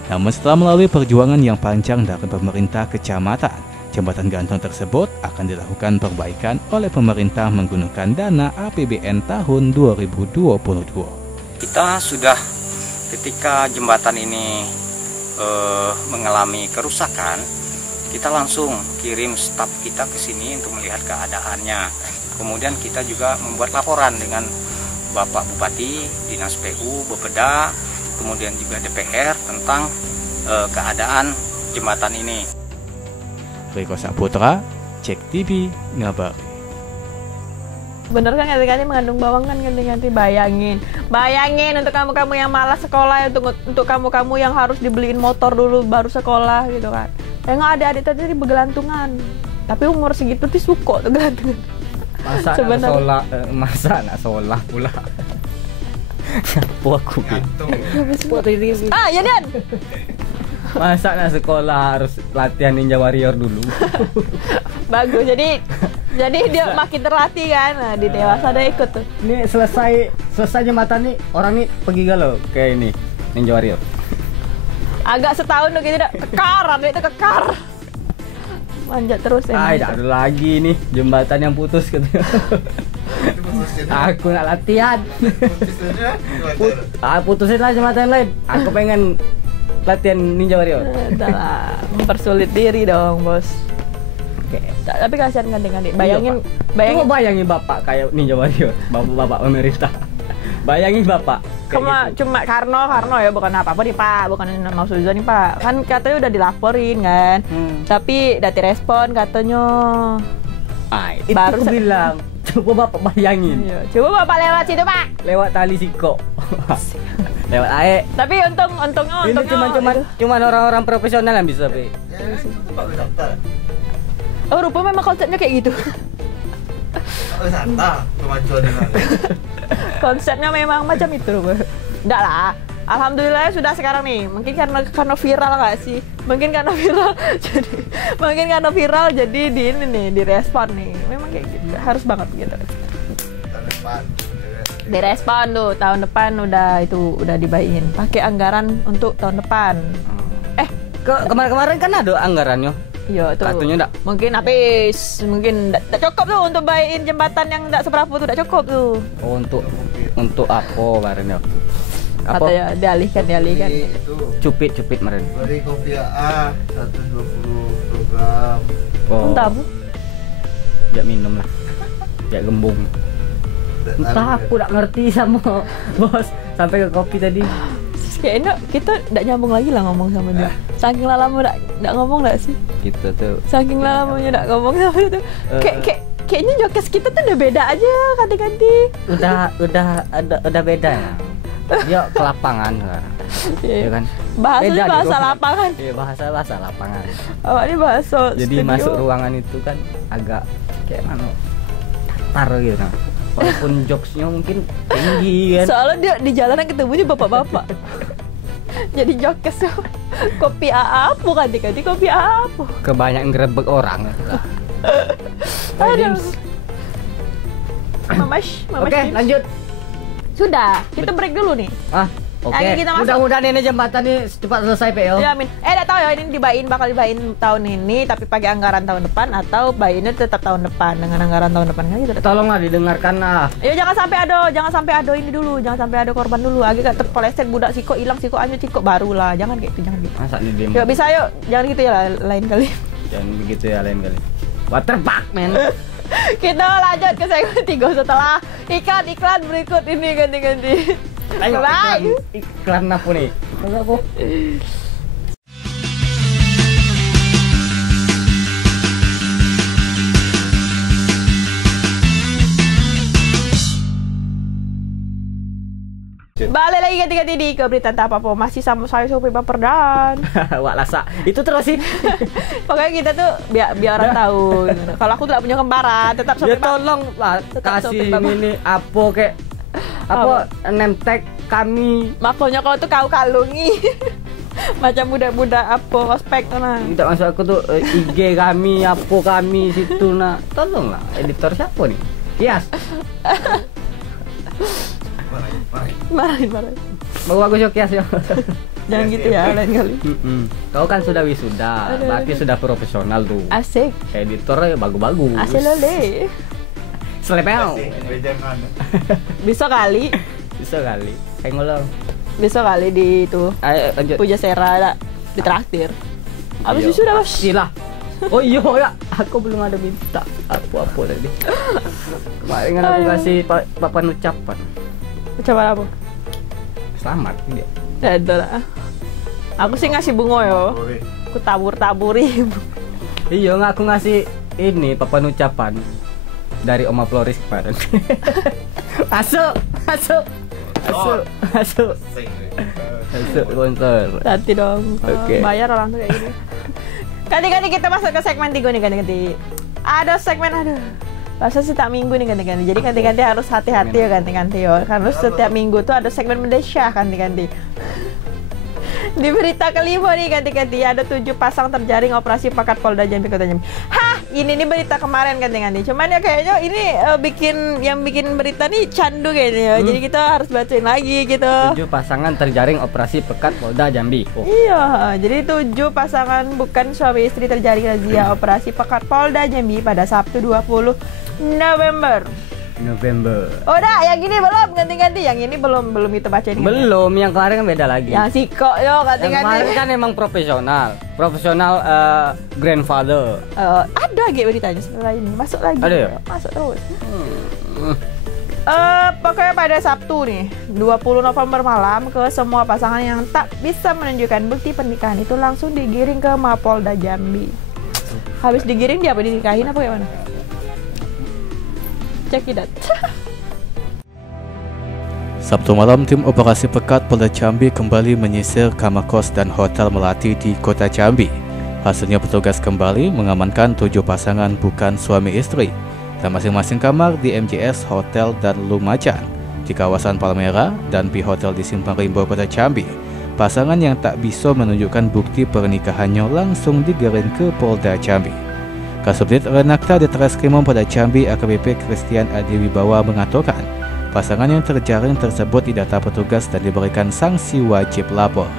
Namun setelah melalui perjuangan yang panjang dari pemerintah kecamatan, jembatan gantung tersebut akan dilakukan perbaikan oleh pemerintah menggunakan dana APBN tahun 2022. Kita sudah ketika jembatan ini mengalami kerusakan, kita langsung kirim staf kita ke sini untuk melihat keadaannya. Kemudian kita juga membuat laporan dengan Bapak Bupati, Dinas PU, Bapeda, kemudian juga DPR tentang keadaan jembatan ini. Riko Saputra, Cek TV, ngabari. Bener kan ganti-ganti mengandung bawang kan ganti-ganti. Bayangin untuk kamu-kamu yang malas sekolah, untuk kamu-kamu yang harus dibeliin motor dulu baru sekolah gitu kan. Tengok adik-adik tadi bergelantungan, tapi umur segitu tuh suka tuh gelantungan. Masa anak sekolah pula. Apa aku gantung. Ya Dan Masa nak sekolah harus latihan Ninja Warrior dulu? Bagus. Jadi dia makin terlatih kan. Nah, di dewasa dia ikut tuh. Ini selesai jembatan nih, orang nih pergi galau kayak ini Ninja Warrior. Agak setahun tuh gitu dah kekar, dia itu kekar. Manjat terus ya. Tidak ada lagi nih jembatan yang putus gitu. Aku nak latihan. Putusin lah jembatan lain. Aku pengen latihan Ninja Warrior. Udah mempersulit diri dong, Bos. Oke. Tapi kasihan ganti-ganti. Bayangin Bayangin bapak kayak Ninja Warrior, bapak pemerintah. Bayangin bapak. Cuma Karno ya, bukan apa-apa nih Pak, bukan maksud nih Pak. Kan katanya udah dilaporin kan. Tapi udah direspon katanya. Itu baru aku bilang, coba bapak bayangin. Iya, coba bapak lewat situ Pak. Lewat tali siko. Lewat air. Tapi untungnya ini cuma orang-orang profesional yang bisa, Pak. Oh, rupanya memang konsepnya kayak gitu. Konsepnya memang macam itu, enggak lah. Alhamdulillah sudah sekarang nih. Mungkin karena viral nggak sih? Mungkin karena viral jadi di ini nih, direspon nih. Memang kayak gitu. Harus banget gitu. Direspon tuh tahun depan udah dibayin. Pakai anggaran untuk tahun depan. Kemarin kan ada anggarannya. Iya tuh. Katanya enggak. Mungkin habis, mungkin enggak cukup tuh untuk bayin jembatan yang enggak seberapa tuh, enggak cukup tuh. Oh, untuk apa kemarin ya? Apa ya, dialihkan. Cupit kemarin. Beri kopi AA 120 program. Oh. Entah bu. Jak minum lah. Jak gembung. Entah aku enggak ngerti sama bos sampai ke kopi tadi. Kayaknya kita enggak nyambung lagi lah ngomong sama dia. Saking lama enggak ngomong enggak sih? Gitu tuh. Saking lamanya enggak ngomong sama dia tuh. Kayaknya jokes kita tuh udah beda aja ganti-ganti. Udah beda ya. Dia ke lapangan sekarang. Iya kan? Bahasa lapangan. Iya, bahasa lapangan. Oh, ini bahasa jadi studio. Masuk ruangan itu kan agak kayak mana? Datar gitu nah. Walaupun jokesnya mungkin tinggi kan. Soalnya dia di jalanan ketemunya bapak-bapak. Jadi jokes kopi apa ganti-ganti kopi apa? Kebanyakan ngerebek orang. Aduh. Mamash. Oke, lanjut. Sudah, kita break dulu nih. Oke. Mudah-mudahan ini jembatan ini cepat selesai, PL. Ya, amin. Enggak tahu ya ini bakal dibayin tahun ini tapi pakai anggaran tahun depan atau bayinnya tetap tahun depan dengan anggaran tahun depan kan gitu. Tolonglah didengarkan lah. Ya jangan sampai ada ini dulu, jangan sampai ada korban dulu. Agak terpeleset budak siko hilang siko anyu siko baru lah. Jangan kayak gitu, jangan gitu. Masa nih dia. Yuk bisa yuk, jangan gitu ya lain kali. Jangan begitu ya lain kali. Waterpark, men. Kita lanjut ke segmen 3 setelah iklan berikut ini ganti-ganti. Ayo, iklan apa nih? Apa? Balik lagi ganti-ganti di Berita Entah Apa masih sama saya Sophie Baperdan. Wak Lasa. Itu terus sih. Pokoknya kita tuh biar orang tahu. Kalau aku tidak punya kembaran, tetap Sophie. Ya tolong lah kasih ini apa name tag kami. Makanya kau tuh kau kalungi. Macam budak-budak apa ospek nah. Tidak masuk aku tuh IG kami, apa kami situ nah. Tolonglah editor siapa nih? Kias. Marahin. Bagus ya Kias ya. Jangan gitu ya lain kali. Kau kan sudah wisuda, berarti sudah profesional tuh. Asik. Editornya bagus-bagus. Asik lele. Selepel. Bisa kali. Ngolong. Bisa kali di itu. Ayo lanjut. Puja Sera di traktir. Apa sih sudah bos? Silah. Oh iya ya, aku belum ada minta apa-apa tadi. Kemarin kan aku kasih papan ucapan. Ucapan apa? Selamat dia. Ya itu lah. Aku sih ngasih bunga yo. Aku taburi. Iya nggak aku ngasih ini papan ucapan dari Oma Floris kemarin. Masuk sponsor. Nanti dong. Okay. Bayar orang tuh kayak gini. Ganti-ganti kita masuk ke segmen 3 nih ganti-ganti. Ada segmen Masa setiap minggu nih ganti-ganti. Jadi ganti-ganti harus hati-hati ya ganti-ganti ya. Karena setiap minggu tuh ada segmen mendesyah ganti-ganti. Di berita kelima nih ganti-ganti ada 7 pasang terjaring operasi pakat Polda Jambi Kota Jambi. Hah, ini berita kemarin ganti-ganti. Cuman ya kayaknya ini bikin berita nih candu kayaknya. Jadi kita harus bacain lagi gitu. 7 pasangan terjaring operasi pekat Polda Jambi. Iya, jadi 7 pasangan bukan suami istri terjaring razia operasi pekat Polda Jambi pada Sabtu 20 November. Oh, udah, yang ini belum ganti-ganti. Yang ini belum kita bacain. Belum, yang kemarin kan beda lagi. Yang Siko yo ganti-ganti. Yang kemarin kan emang profesional grandfather. Ada beritanya setelah ini. Masuk lagi. Ada ya? Masuk terus. Pokoknya pada Sabtu nih 20 November malam ke semua pasangan yang tak bisa menunjukkan bukti pernikahan itu langsung digiring ke Mapolda Jambi. Habis digiring dia apa dinikahin apa gimana? Cek tidak. Sabtu malam, tim operasi pekat Polda Jambi kembali menyisir kamar kos dan hotel melati di Kota Jambi. Hasilnya petugas kembali mengamankan 7 pasangan bukan suami istri dan masing-masing kamar di MJS Hotel dan Lumajang di kawasan Palmera dan di hotel di Simpang Rimbo Kota Jambi. Pasangan yang tak bisa menunjukkan bukti pernikahannya langsung digiring ke Polda Jambi. Kasubdit Renakta Ditreskrimum Polda Jambi AKBP Christian Adi Wibawa mengatakan pasangan yang terjaring tersebut didata petugas dan diberikan sanksi wajib lapor.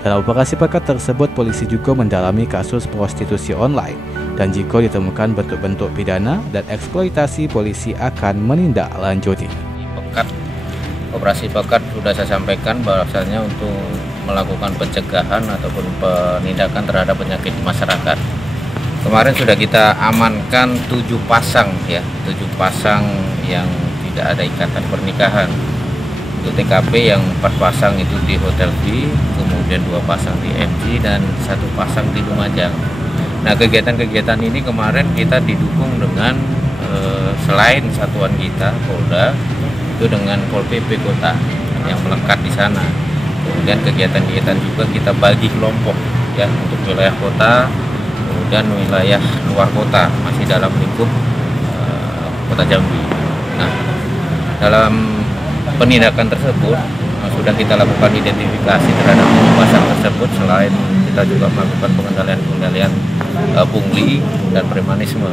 Dalam operasi pekat tersebut, polisi juga mendalami kasus prostitusi online dan jika ditemukan bentuk-bentuk pidana dan eksploitasi, polisi akan menindaklanjuti. Operasi pekat sudah saya sampaikan bahwasanya untuk melakukan pencegahan ataupun penindakan terhadap penyakit masyarakat. Kemarin sudah kita amankan 7 pasang ya, 7 pasang yang tidak ada ikatan pernikahan. Untuk TKP yang 4 pasang itu di Hotel V, kemudian 2 pasang di MG dan 1 pasang di Lumajang. Nah, kegiatan-kegiatan ini kemarin kita didukung dengan selain satuan kita Polda, itu dengan Pol PP Kota yang melekat di sana. Kemudian kegiatan-kegiatan juga kita bagi kelompok ya untuk wilayah kota dan wilayah luar kota masih dalam lingkup Kota Jambi. Nah, dalam penindakan tersebut sudah kita lakukan identifikasi terhadap pasang tersebut. Selain kita juga melakukan pengendalian pungli dan premanisme.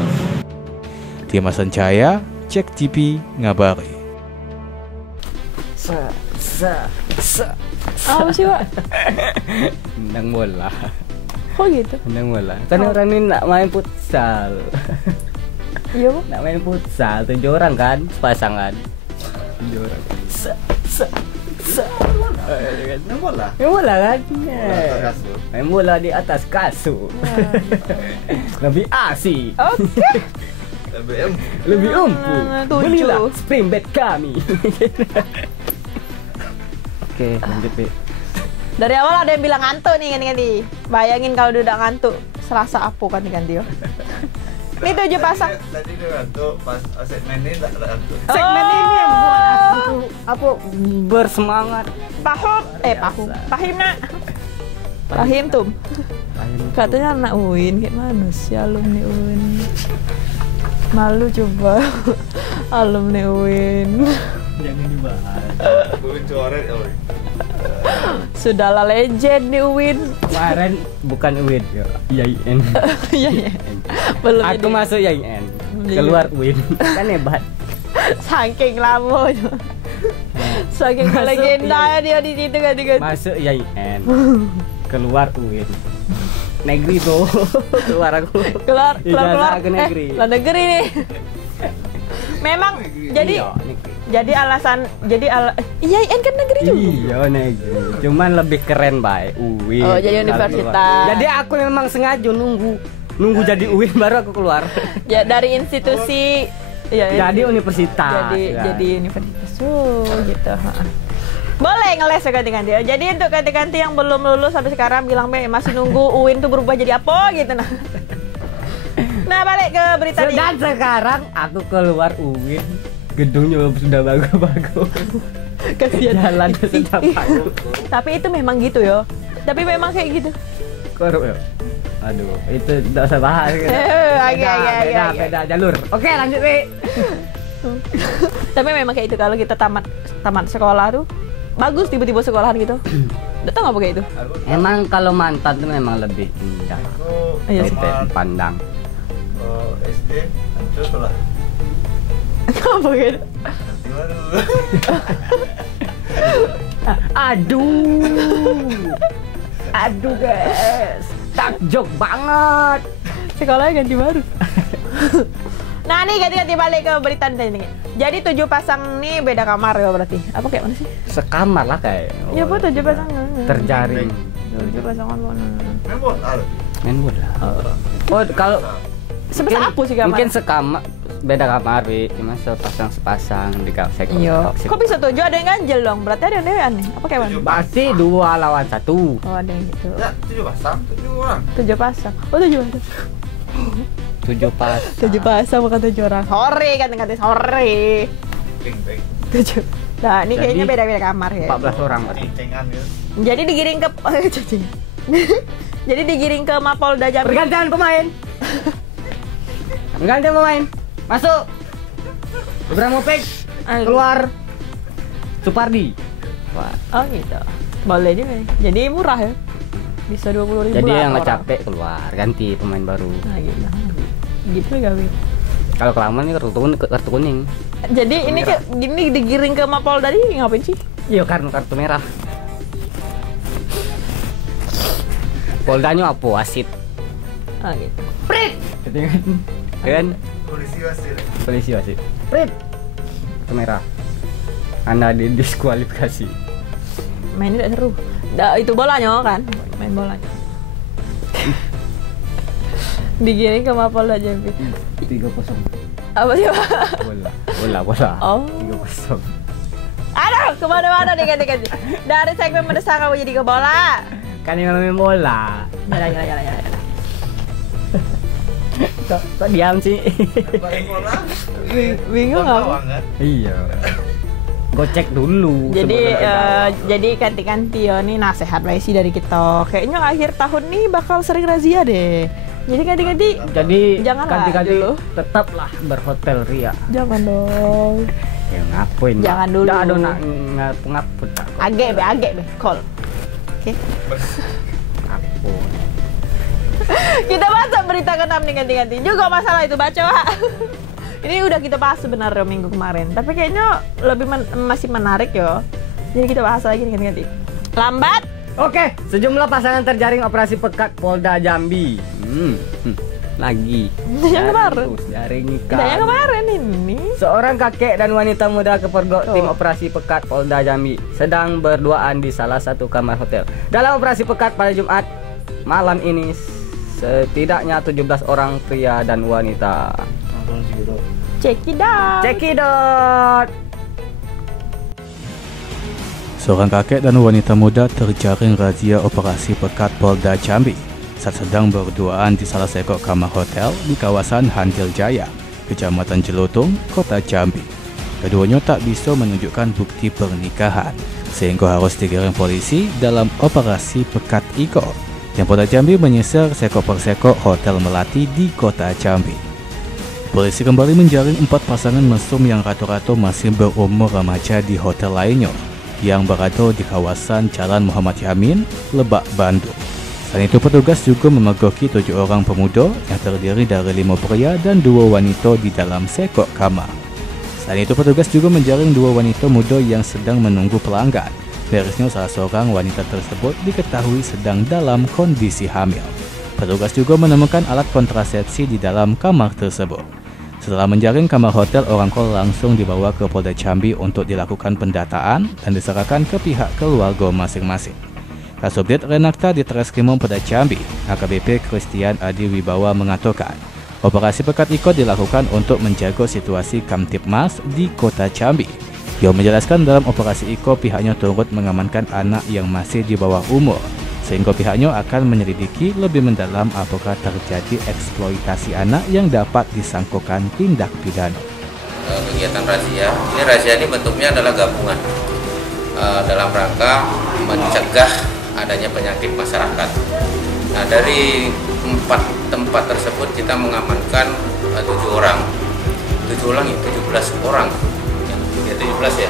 Dimas Jaya, Cek TV ngabari. Apa sih, Pak? Nendang bola. Kok gitu? Nendang bola. Kan orang ini nak main futsal. Iya, Bu. Nak main futsal, 7 orang kan, pasangan. 7 orang. Main bola? Main bola kan? Main bola di atas kasur. Lebih asik. Oke. Lebih empuk. Belilah spring bed kami. Oke, lanjut, Pi. Dari awal ada yang bilang ngantuk nih ganti-ganti. Bayangin kalau udah ngantuk, serasa apa ganti-ganti yo. Ini 7 pasang. Tadi dia ngantuk, pas segmen ini tak ngantuk. Segmen ini yang buat aku bersemangat. Pahim nak. Pahim tuh. Katanya anak UIN kayak mana sih alumni UIN. Malu coba. Alumni UIN. Jangan dibahas. UIN coret ya, Sudahlah legend di UIN. Kemarin bukan UIN, YIN. Belum. Aku masuk YIN. Keluar UIN. Kan hebat. Saking lama. Saking legenda dia di situ kan. Masuk YIN. Keluar UIN. Negeri tuh. Keluar aku. Keluar ke negeri. Negeri nih. Memang jadi alasan IAIN kan negeri juga. Iya, negeri. Cuman lebih keren, Bay. UIN. Oh, jadi universitas. Jadi aku memang sengaja nunggu jadi UIN baru aku keluar. Ya dari institusi jadi universitas. Jadi universitas. Gitu. Boleh ngeles ya ganti-ganti. Jadi untuk ganti-ganti yang belum lulus sampai sekarang bilang masih nunggu UIN tuh berubah jadi apa gitu nah. Nah, balik ke berita nih. Dan sekarang aku keluar UIN. Gedungnya sudah bagus-bagus. Jalan sudah bagus. Tapi itu memang gitu yo. Tapi memang kayak gitu. Korup ya. Aduh, itu tidak usah bahas. Beda jalur. Oke, lanjut, Wi. Tapi memang kayak itu kalau kita tamat sekolah tuh bagus tiba-tiba sekolahan gitu. Udah tau nggak pakai itu? Emang kalau mantan tuh memang lebih indah. Iya sih. Pandang. SD hancur lah. Apa gitu? Aduh guys, takjub banget. Sekolahnya ganti baru. Nah nih ganti balik ke berita ini. Jadi 7 pasang nih beda kamar ya berarti. Apa kayak mana sih? Sekamar lah kayak. Iya bu 7 pasang. Terjaring. 7 pasangan mana? Main bola. Oh kalau sebesar apa sih kamar? Mungkin sekamar beda kamar, cuma sepasang di kamar. Iya. Kok bisa 7 ada yang ganjel dong? Berarti ada yang dewan nih. Apa kayak mana? Pasti 2 lawan 1. Oh ada yang gitu. Ya, 7 pasang, 7 orang. 7 pasang. Oh 7 pasang. 7 pasang. 7 pasang bukan 7 orang. Sore kata sore. 7. Nah, ini kayaknya beda-beda kamar ya. 14 orang berarti. Jadi digiring ke Jadi digiring ke Mapolda Jambi. Pergantian pemain. Pergantian pemain. Masuk. Ibrahimovic keluar. Supardi. Wah. Oh gitu. Boleh juga. Jadi murah ya. Bisa 20.000. Jadi yang nggak capek keluar, ganti pemain baru. Nah, gitu. Gitu gawe. Kalau kelamaan ini kartu kuning. Jadi ini digiring ke Mapolda ini ngapain sih? Iya kartu merah. Poldanya apa? Wasit. Ah gitu. Prit. Kan? Polisi wasit. Prit. Kartu merah. Anda didiskualifikasi. Main tidak seru. Itu bolanya kan? Main bolanya. Digiring ke Mapolda Jambi. 3-0. Apa sih? Bola. Oh. 3-0. Aduh, kemana-mana nih ganti-ganti. Dari segmen mendesak kamu jadi ke bola. Kan yang main bola. Jalan. Kok diam sih? Bingung nggak? Iya. Gocek dulu. Jadi ganti-ganti ya nih nasihat sih dari kita. Kayaknya akhir tahun nih bakal sering razia deh. Jadi ganti-ganti. Jadi jangan ganti-ganti tetaplah berhotel ria. Jangan dong. Ya ngapain? Jangan dulu. Udah ada ngapun. Agek be, call. Oke. Ngapun. Kita baca berita ke-6 nih ganti-ganti. Juga masalah itu baca, Pak. Ini udah kita bahas sebenarnya minggu kemarin, tapi kayaknya lebih masih menarik ya. Jadi kita bahas lagi nih ganti-ganti. Lambat. Oke, sejumlah pasangan terjaring operasi pekat Polda Jambi. Lagi. Yang kemarin. Jaring ikan. Yang kemarin ini. Seorang kakek dan wanita muda kepergok tim operasi pekat Polda Jambi sedang berduaan di salah satu kamar hotel. Dalam operasi pekat pada Jumat malam ini setidaknya 17 orang pria dan wanita. Cekidot. Seorang kakek dan wanita muda terjaring razia operasi pekat Polda Jambi saat sedang berduaan di salah seekor kamar hotel di kawasan Hantil Jaya, Kecamatan Jelutung, Kota Jambi. Keduanya tak bisa menunjukkan bukti pernikahan, sehingga harus digiring polisi dalam operasi pekat Iko yang Polda Jambi menyisir sekok per sekok hotel melati di Kota Jambi. Polisi kembali menjaring 4 pasangan mesum yang rata-rata masih berumur remaja di hotel lainnya yang berada di kawasan Jalan Muhammad Yamin, Lebak, Bandung. Selain itu, petugas juga memergoki 7 orang pemuda yang terdiri dari 5 pria dan 2 wanita di dalam sekok kamar. Selain itu, petugas juga menjaring 2 wanita muda yang sedang menunggu pelanggan. Beresnya salah seorang wanita tersebut diketahui sedang dalam kondisi hamil. Petugas juga menemukan alat kontrasepsi di dalam kamar tersebut. Setelah menjaring kamar hotel, orang kol langsung dibawa ke Polda Jambi untuk dilakukan pendataan dan diserahkan ke pihak keluarga masing-masing. Kasubdit Renakta di Treskrimum Polda Jambi, AKBP Christian Adi Wibawa mengatakan, operasi pekat Iko dilakukan untuk menjaga situasi Kamtipmas di Kota Jambi. Ia menjelaskan dalam operasi Iko pihaknya turut mengamankan anak yang masih di bawah umur, sehingga pihaknya akan menyelidiki lebih mendalam apakah terjadi eksploitasi anak yang dapat disangkukan tindak pidana. Kegiatan razia ini bentuknya adalah gabungan dalam rangka mencegah adanya penyakit masyarakat. Nah, dari 4 tempat tersebut kita mengamankan 17 orang 17 ya.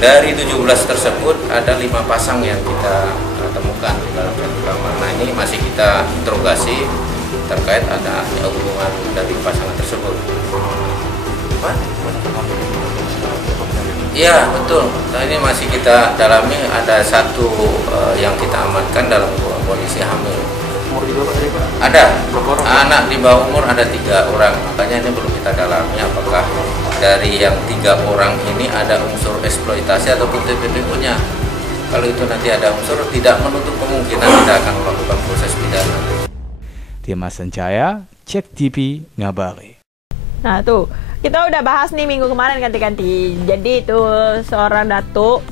Dari 17 tersebut ada 5 pasang yang kita temukan di dalam satu kamar. Nah, ini masih kita interogasi terkait ada hubungan dari pasangan tersebut. Iya betul. Nah, ini masih kita dalami. Ada satu yang kita amankan dalam kondisi hamil. Umur juga Pak? Ada. Anak di bawah umur ada 3 orang. Makanya ini perlu kita dalami apakah dari yang 3 orang ini ada unsur eksploitasi ataupun TPPU-nya. Kalau itu nanti ada unsur, tidak menutup kemungkinan kita akan melakukan proses pidana. Dimas Senjaya, Cek TV ngabari. Nah tuh, kita udah bahas nih minggu kemarin ganti-ganti. Jadi itu seorang datuk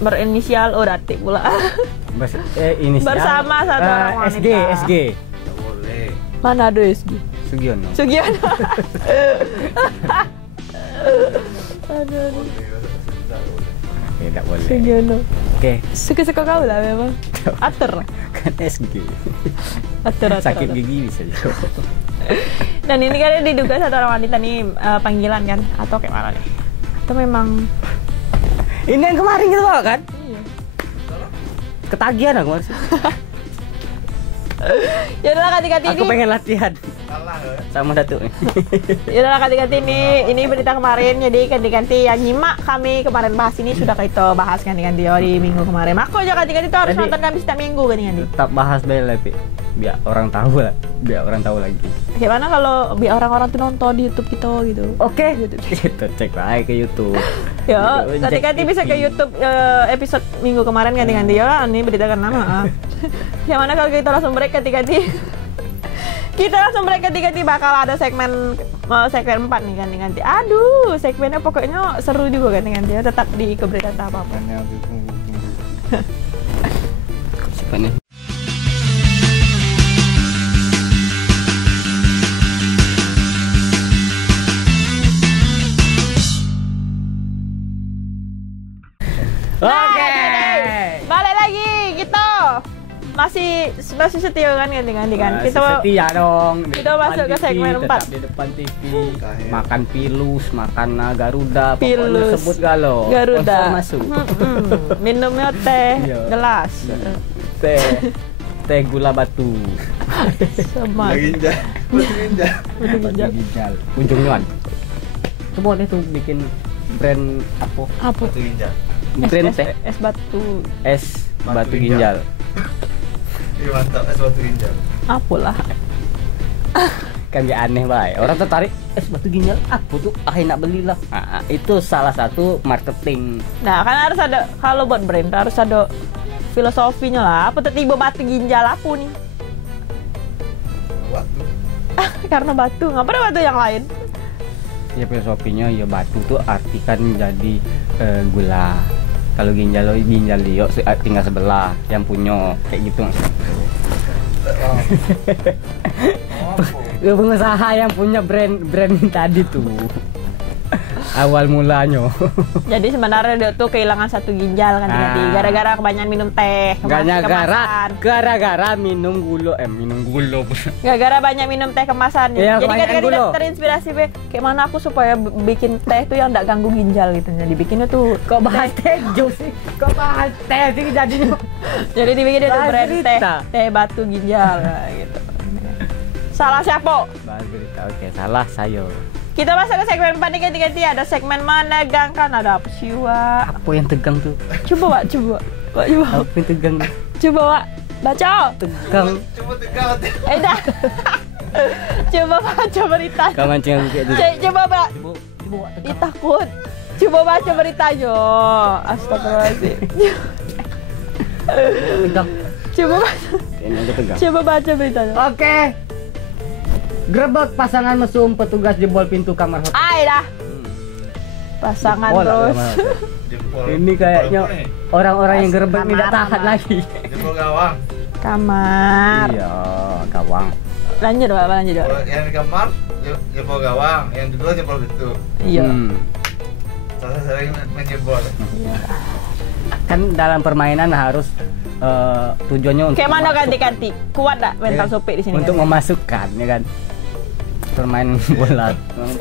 berinisial Dati pula. Inisial Bersama satu orang wanita. SG. Mana ada SG? Sugiono. Aduh. Tidak boleh. Sugiono. Oke. Suka-suka kau lah memang. Ater. Kan SG. Ater. Sakit gigi bisa juga. Dan ini kan diduga satu orang wanita nih panggilan kan? Atau kayak mana nih? Atau memang ini yang kemarin kita bawa kan? Iya. Ketagihan aku harus. Ya udah ganti-ganti ini. Aku pengen latihan. Sama Datuk. Ya udah ganti-ganti ini berita kemarin. Jadi ganti-ganti yang nyimak kami kemarin bahas ini sudah kita bahas ganti-ganti di minggu kemarin. Aku aja ganti-ganti tuh harus nonton kami setiap minggu ganti-ganti. Tetap bahas bela biar orang tahu lah. Biar orang tahu lagi. Gimana kalau biar orang-orang tuh nonton di YouTube kita gitu. Oke. Kita cek lagi ke YouTube. Ya, ganti-ganti bisa ke YouTube episode minggu kemarin ganti-ganti ya. Ini berita kan nama. Yang mana kalau kita langsung break ganti-ganti. Kita langsung break ganti-ganti bakal ada segmen 4 nih ganti-ganti. Aduh, segmennya pokoknya seru juga ganti-ganti ya. Tetap di keberita apa-apa. Segmennya. Oke. Balik lagi kita masih setia kan ganti-ganti kan. Kita setia dong. Kita masuk ke segmen 4. Di depan TV. Makan pilus, makan Garuda, Pilus. pokoknya sebut galo. Garuda. Masuk. Minumnya teh gelas. Teh gula batu. Sama. Batu ginjal. Ujungnya. Itu boleh tuh bikin brand apa? Batu ginjal. Brand teh. Es batu. Es batu ginjal. Iya mantap, es batu ginjal. Apalah. Kan gak aneh baik. Orang tertarik es batu ginjal apa tuh? Enak belilah. Nah, itu salah satu marketing. Nah, kan harus ada kalau buat brand harus ada filosofinya lah. Apa tiba batu ginjal apa nih? Batu. Karena batu, nggak ada batu yang lain. Ya filosofinya ya batu tuh artikan jadi gula. Kalau ginjal Dio tinggal sebelah yang punya kayak gitu. Pengusaha yang punya brand tadi tuh. Awal mulanya. Jadi sebenarnya dia tuh kehilangan satu ginjal kan gara-gara kebanyakan minum teh. Gara-gara minum gula. Gara-gara banyak minum teh kemasan. Ya, jadi kadang-kadang terinspirasi kayak mana aku supaya bikin teh tuh yang enggak ganggu ginjal gitu. Jadi bikinnya tuh kok bahas teh sih? Kok bahas teh sih jadinya? Jadi dibikin itu brand teh batu ginjal gitu. Salah siapa? Bahas berita. Oke, salah saya. Kita masuk ke segmen 4 nih ganti-ganti. Ada segmen menegangkan. Ada apa sih, Wak? Apa yang tegang tuh? Coba, Wak, coba. Apa yang tegang? Coba, Wak. Baca. Tegang. Coba tegang. Dah. Coba baca berita. Kau mancing aku kayak gitu. Coba, Pak. Ih, takut. Coba baca beritanya. Astagfirullahaladzim. Tegang. Coba baca beritanya. Oke. Grebek pasangan mesum petugas jebol pintu kamar hotel. Dah. Pasangan terus. Ini kayaknya orang-orang yang gerebek tidak tahan lagi. Jebol gawang. Kamar. Iya, gawang. Lanjut, Pak. Yang di kamar jebol gawang, yang kedua jebol pintu. Iya. Sering menjebol. Iya. Kan dalam permainan harus tujuannya untuk kayak mana ganti-ganti? Kuat tak mental sopik di sini? Untuk memasukkan, ya kan? Permainan bola.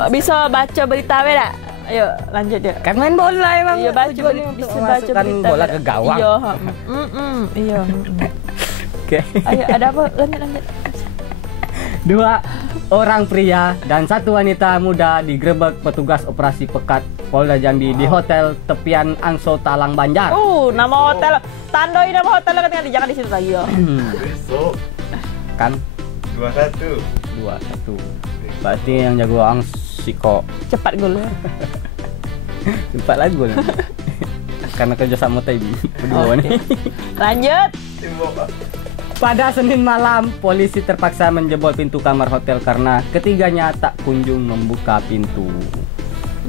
Bisa baca berita beda? Ayo lanjut ya. Kan main bola emang. Iya baca tujuannya untuk bisa baca memasukkan berita. bola ke gawang. Iya. Iya. Oke. Ayo ada apa? Lanjut. 2 orang pria dan 1 wanita muda digerebek petugas operasi pekat Polda Jambi di hotel tepian Angso Talang Banjar. Nama hotel. Tandoi nama hotel kan jangan di situ lagi ya. Besok Kan 21. Berarti yang jago Angsiko. Cepat gol ya. Cepat lagi gol. Karena kerja sama tadi berdua nih. Lanjut. Pada Senin malam, polisi terpaksa menjebol pintu kamar hotel karena ketiganya tak kunjung membuka pintu.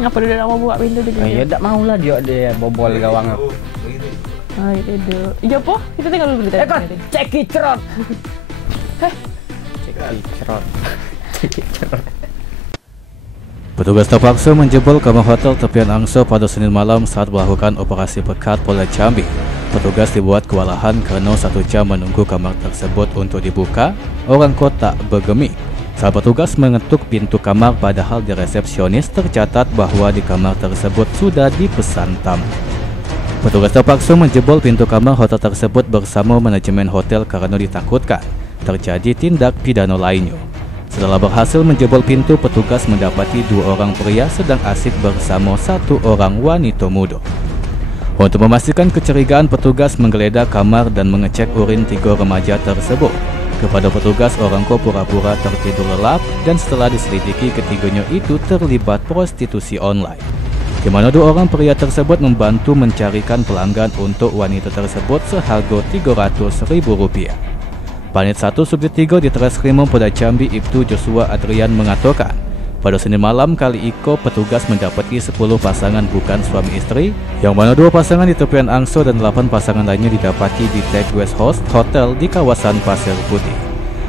Ngapa dia mau buka pintu dia? Ya tak maulah dia bobol gawang. Oh, itu. Iya po, kita tinggal dulu berita. Ceki cerot. Petugas terpaksa menjebol kamar hotel tepian Angso pada Senin malam saat melakukan operasi pekat Polda Jambi. Petugas dibuat kewalahan karena 1 jam menunggu kamar tersebut untuk dibuka. Orang kota bergeming saat petugas mengetuk pintu kamar, padahal di resepsionis tercatat bahwa di kamar tersebut sudah dipesan tamu. Petugas terpaksa menjebol pintu kamar hotel tersebut bersama manajemen hotel karena ditakutkan terjadi tindak pidana lainnya. Setelah berhasil menjebol pintu, petugas mendapati 2 orang pria sedang asik bersama 1 orang wanita muda. Untuk memastikan kecurigaan, petugas menggeledah kamar dan mengecek urin 3 remaja tersebut. Kepada petugas, orang pura-pura tertidur lelap dan setelah diselidiki ketiganya itu terlibat prostitusi online, di mana 2 orang pria tersebut membantu mencarikan pelanggan untuk wanita tersebut seharga Rp300.000. Panit 1 Subdit 3 di Treskrimum Polda Jambi Ibtu Joshua Adrian mengatakan, pada Senin malam kali itu petugas mendapati 10 pasangan bukan suami istri, yang mana 2 pasangan di tepian Angso dan 8 pasangan lainnya didapati di Tag West Host Hotel di kawasan Pasir Putih.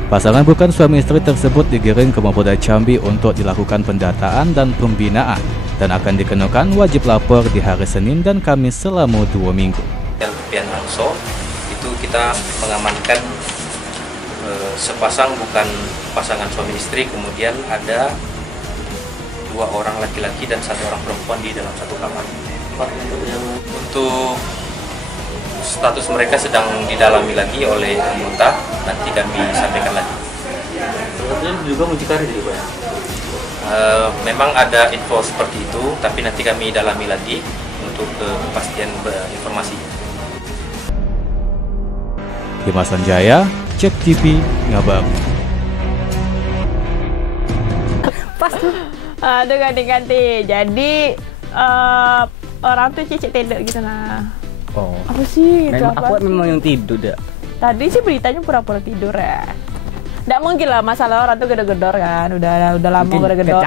Pasangan bukan suami istri tersebut digiring ke Mapolda Jambi untuk dilakukan pendataan dan pembinaan dan akan dikenakan wajib lapor di hari Senin dan Kamis selama 2 minggu. Yang tepian Angso itu kita mengamankan sepasang bukan pasangan suami istri, kemudian ada 2 orang laki-laki dan 1 orang perempuan di dalam 1 kamar. Untuk status mereka sedang didalami lagi oleh anggota, nanti kami sampaikan lagi. Juga muncikari juga ya? Memang ada info seperti itu, tapi nanti kami dalami lagi untuk kepastian informasi. Dimas Sanjaya, Cek TV, ngabar. Aduh ganti-ganti. Jadi orang tuh cicik tedek gitu nah. Oh. Apa sih gitu? Aku memang yang tidur dah. Tadi sih beritanya pura-pura tidur ya. Nggak mungkin lah, masalah orang tuh gedor-gedor kan. Udah lama gedor-gedor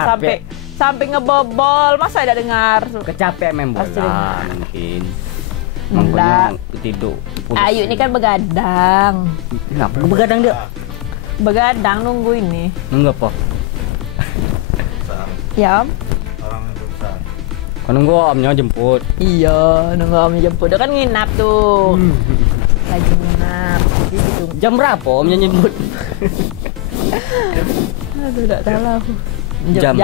sampai ngebobol. Masa ada dengar? Kecapean main bola mungkin. Enggak. Tidur. Ayu ini kan begadang. Kenapa begadang dia? Begadang nunggu ini. Nunggu apa? Ya. Kan nunggu omnya jemput. Iya, nunggu omnya jemput. Dia kan nginap tuh. Lagi nginap. Gitu. Jam berapa omnya jemput? Aduh, enggak tahu aku. Jam.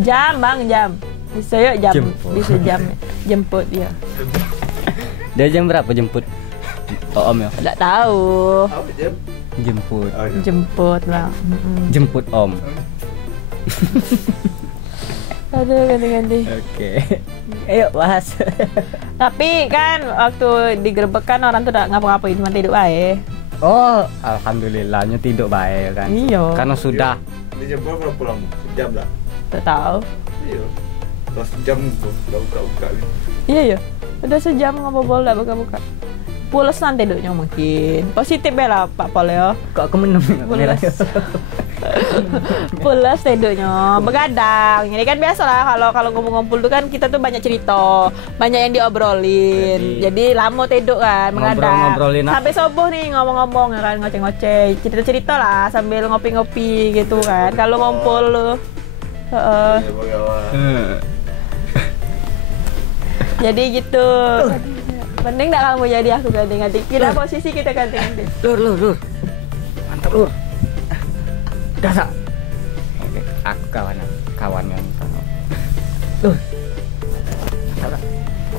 Jam, Bang, jam. Bisa yuk jam. Bisa jam. Jemput ya. Dia jam berapa jemput? Oh, om ya? Enggak tahu. Jemput. Jemput lah. Jemput om. Aduh, ganti-ganti. Oke. Ayo bahas. Tapi kan waktu digerebek kan orang tuh enggak ngapa-ngapain, cuma tidur bae. Oh, alhamdulillahnya tidur bae kan. Iya. Karena sudah. Dijemput berapa lama? Sejam lah. Tak tahu. Iya. Udah sejam tuh, udah buka-buka. Iya ya. Udah sejam ngobol enggak buka-buka. Pules nanti tidurnya mungkin. Positif ya lah Pak Pol ya. Kok aku minum merah. Pules tidurnya, begadang. Jadi kan biasa lah kalau ngumpul-ngumpul tuh kan kita tuh banyak cerita, banyak yang diobrolin. Jadi lama tidur kan, begadang. Sampai subuh nih ngomong-ngomong ya kan, ngoceh-ngoceh, cerita-cerita lah sambil ngopi-ngopi gitu kan. Kalau ngumpul lu. Jadi gitu. Mending gak kamu jadi aku ganti-ganti. Kita posisi kita ganti-ganti. Lur. Mantap lur. Udah tak? Oke. Aku kawan yang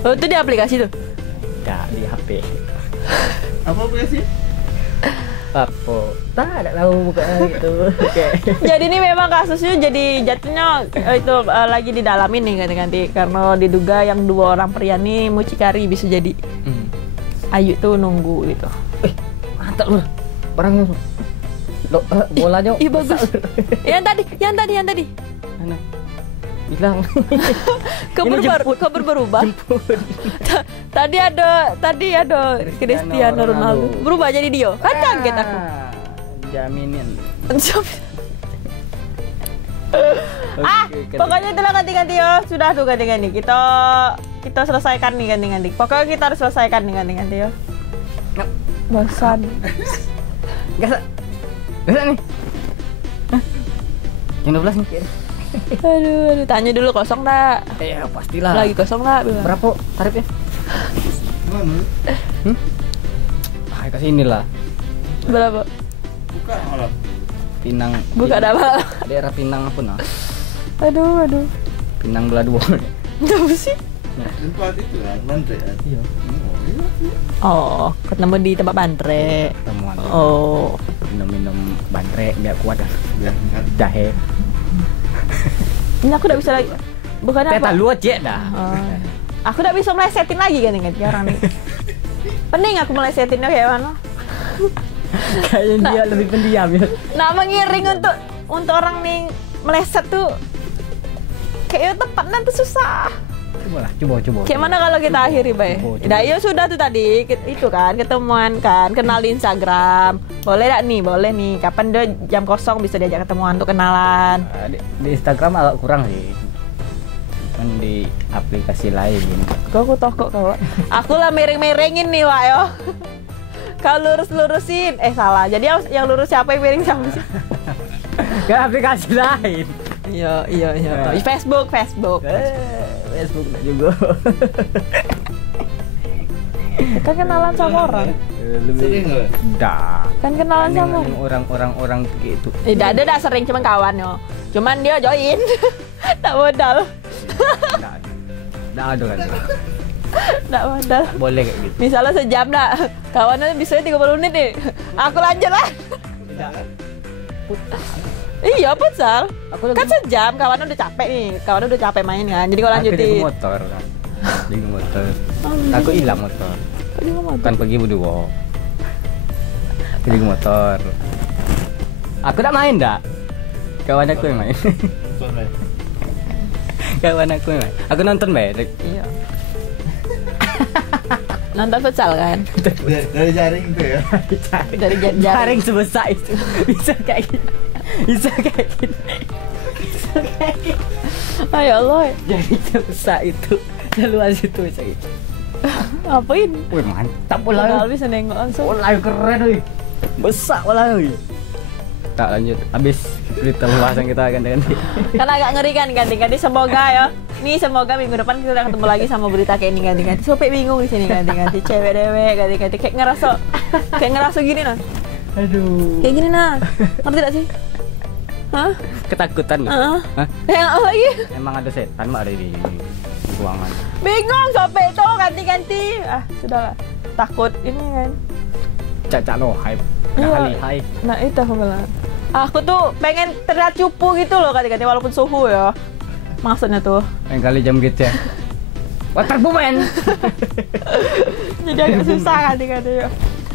Oh, itu di aplikasi tuh? Enggak, di HP. Apa aplikasi? Apa? Tak tahu bukan gitu. Jadi ini memang kasusnya jadi jatuhnya itu lagi didalamin nih ganti-ganti karena diduga yang 2 orang pria nih mucikari bisa jadi. Ayu tuh nunggu gitu. Mantap lu. Barang bolanya. Ih bagus. yang tadi. Mana? Hilang. Kabar berubah. Tadi ada Cristiano Ronaldo. Berubah jadi dia. Kan kaget aku. Jaminin. Pokoknya itulah ganti-ganti ya. Sudah tuh ganti-ganti. Kita selesaikan nih ganti-ganti. Pokoknya kita harus selesaikan nih ganti-ganti ya. Bosan. Gak nih. Yang 12 nih. Aduh, tanya dulu kosong tak? Iya pastilah. Lagi kosong tak? Berapa tarifnya? Ke sini lah. Berapa? Buka malam. Pinang. Buka apa? Daerah Pinang apa nah? Aduh. Pinang belah 2. Apa sih? Tempat itu kan, Bandre. Iya. Oh, ketemu di tempat Bandre. Ketemuan. Oh. Minum Bandre biar kuat kan. Biar jahe. Ini aku udah bisa lagi. Bukan apa? Kita lu aja dah. Aku udah bisa melesetin lagi kan orang nih. Pening aku melesetinnya kayak mana? Kayaknya dia lebih pendiam ya. Nah, mengiring untuk orang nih meleset tuh kayaknya tepatnya tuh susah. Coba. Kayak mana kalau kita akhiri, Bay? Nah, iya sudah tuh tadi itu kan ketemuan kan, kenal di Instagram. Boleh enggak nih? Boleh nih. Kapan dia jam kosong bisa diajak ketemuan untuk kenalan? Di Instagram agak kurang sih. Kan di aplikasi lain gini. Aku toko kau. Aku lah miring-miringin nih, Wak yo. Kau lurus-lurusin. Salah. Jadi yang lurus siapa yang miring siapa sih? Kan aplikasi lain. Iya. Facebook. Facebook juga. Kan kenalan sama orang. Sering enggak? Dah. Kan kenalan sama orang gitu. Tidak ada sering cuman kawan yo. Cuman dia join. Tak modal. Dah ada kan. Tak modal. Boleh kayak gitu. Misalnya sejam dah. Kawannya bisa 30 menit nih. Aku lanjut lah. Iya futsal. Kan sejam kawannya udah capek nih. Kawannya udah capek main kan. Jadi kau lanjutin. Aku motor kan. Di motor. Aku hilang motor. Kan pergi berdua. Di motor. Aku tak main dah. Kawan aku yang main. Kawan aku yang main. Aku nonton baik. Iya. Nonton futsal kan? Dari jaring itu ya. Dari jaring sebesar itu. Bisa kayak gitu. Ayo Allah. Jaring sebesar itu. Luas itu bisa gitu. Apain? Wih mantap bola. Bisa nengok langsung. Bola keren wih. Besar bola wih. Tak lanjut. Habis berita pembahasan kita ganti-ganti. Kan agak ngeri kan ganti-ganti. Semoga ya. Nih semoga minggu depan kita ketemu lagi sama berita kayak ini ganti-ganti. Sampai bingung di sini ganti-ganti. Cewek dewek ganti-ganti. Kayak ngerasa gini nah. Aduh. Kayak gini nah. Ngerti tak sih? Hah? Ketakutan loh. Hah? Yang apa lagi? Emang ada setan mak ada di ruangan. Bingung sampai itu ganti-ganti. Sudahlah. Takut ini kan. Caca lo hype. Kali hype. Nah itu aku bilang. Aku tuh pengen terlihat cupu gitu loh ganti-ganti walaupun suhu ya. Maksudnya tuh. Yang kali jam gitu ya. Water woman. Jadi agak susah ganti-ganti ya.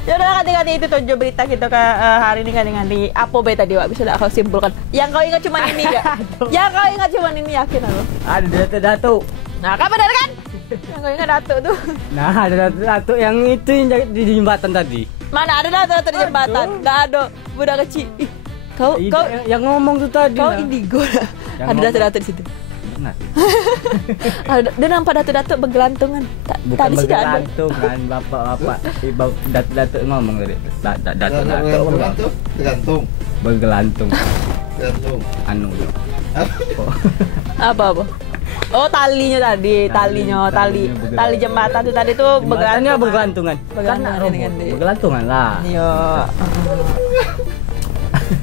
Ya udah ganti-ganti itu 7 berita kita ke hari ini ganti-ganti. Apa be tadi Wak? Bisa kau simpulkan. Yang kau ingat cuma ini enggak? Yang kau ingat cuma ini yakin aku. Ada datu. Nah, kan benar kan? Yang kau ingat datu tuh. Nah, ada datu yang itu yang di jembatan tadi. Mana ada datu di jembatan? Enggak ada. Budak kecil. Ih, kau yang ngomong tuh tadi. Kau indigo lah. Ada datu-datu di situ. Benar. Dia nampak datu-datu bergelantungan. Bukan bergelantungan, bapak-bapak. Datu-datu ngomong tadi. Datu-datu. Tergantung. Bergelantung. Tergantung. Anu. Apa? Oh talinya tadi, tali jembatan tuh tadi tuh bergelantungan. Bergelantungan lah. Iya.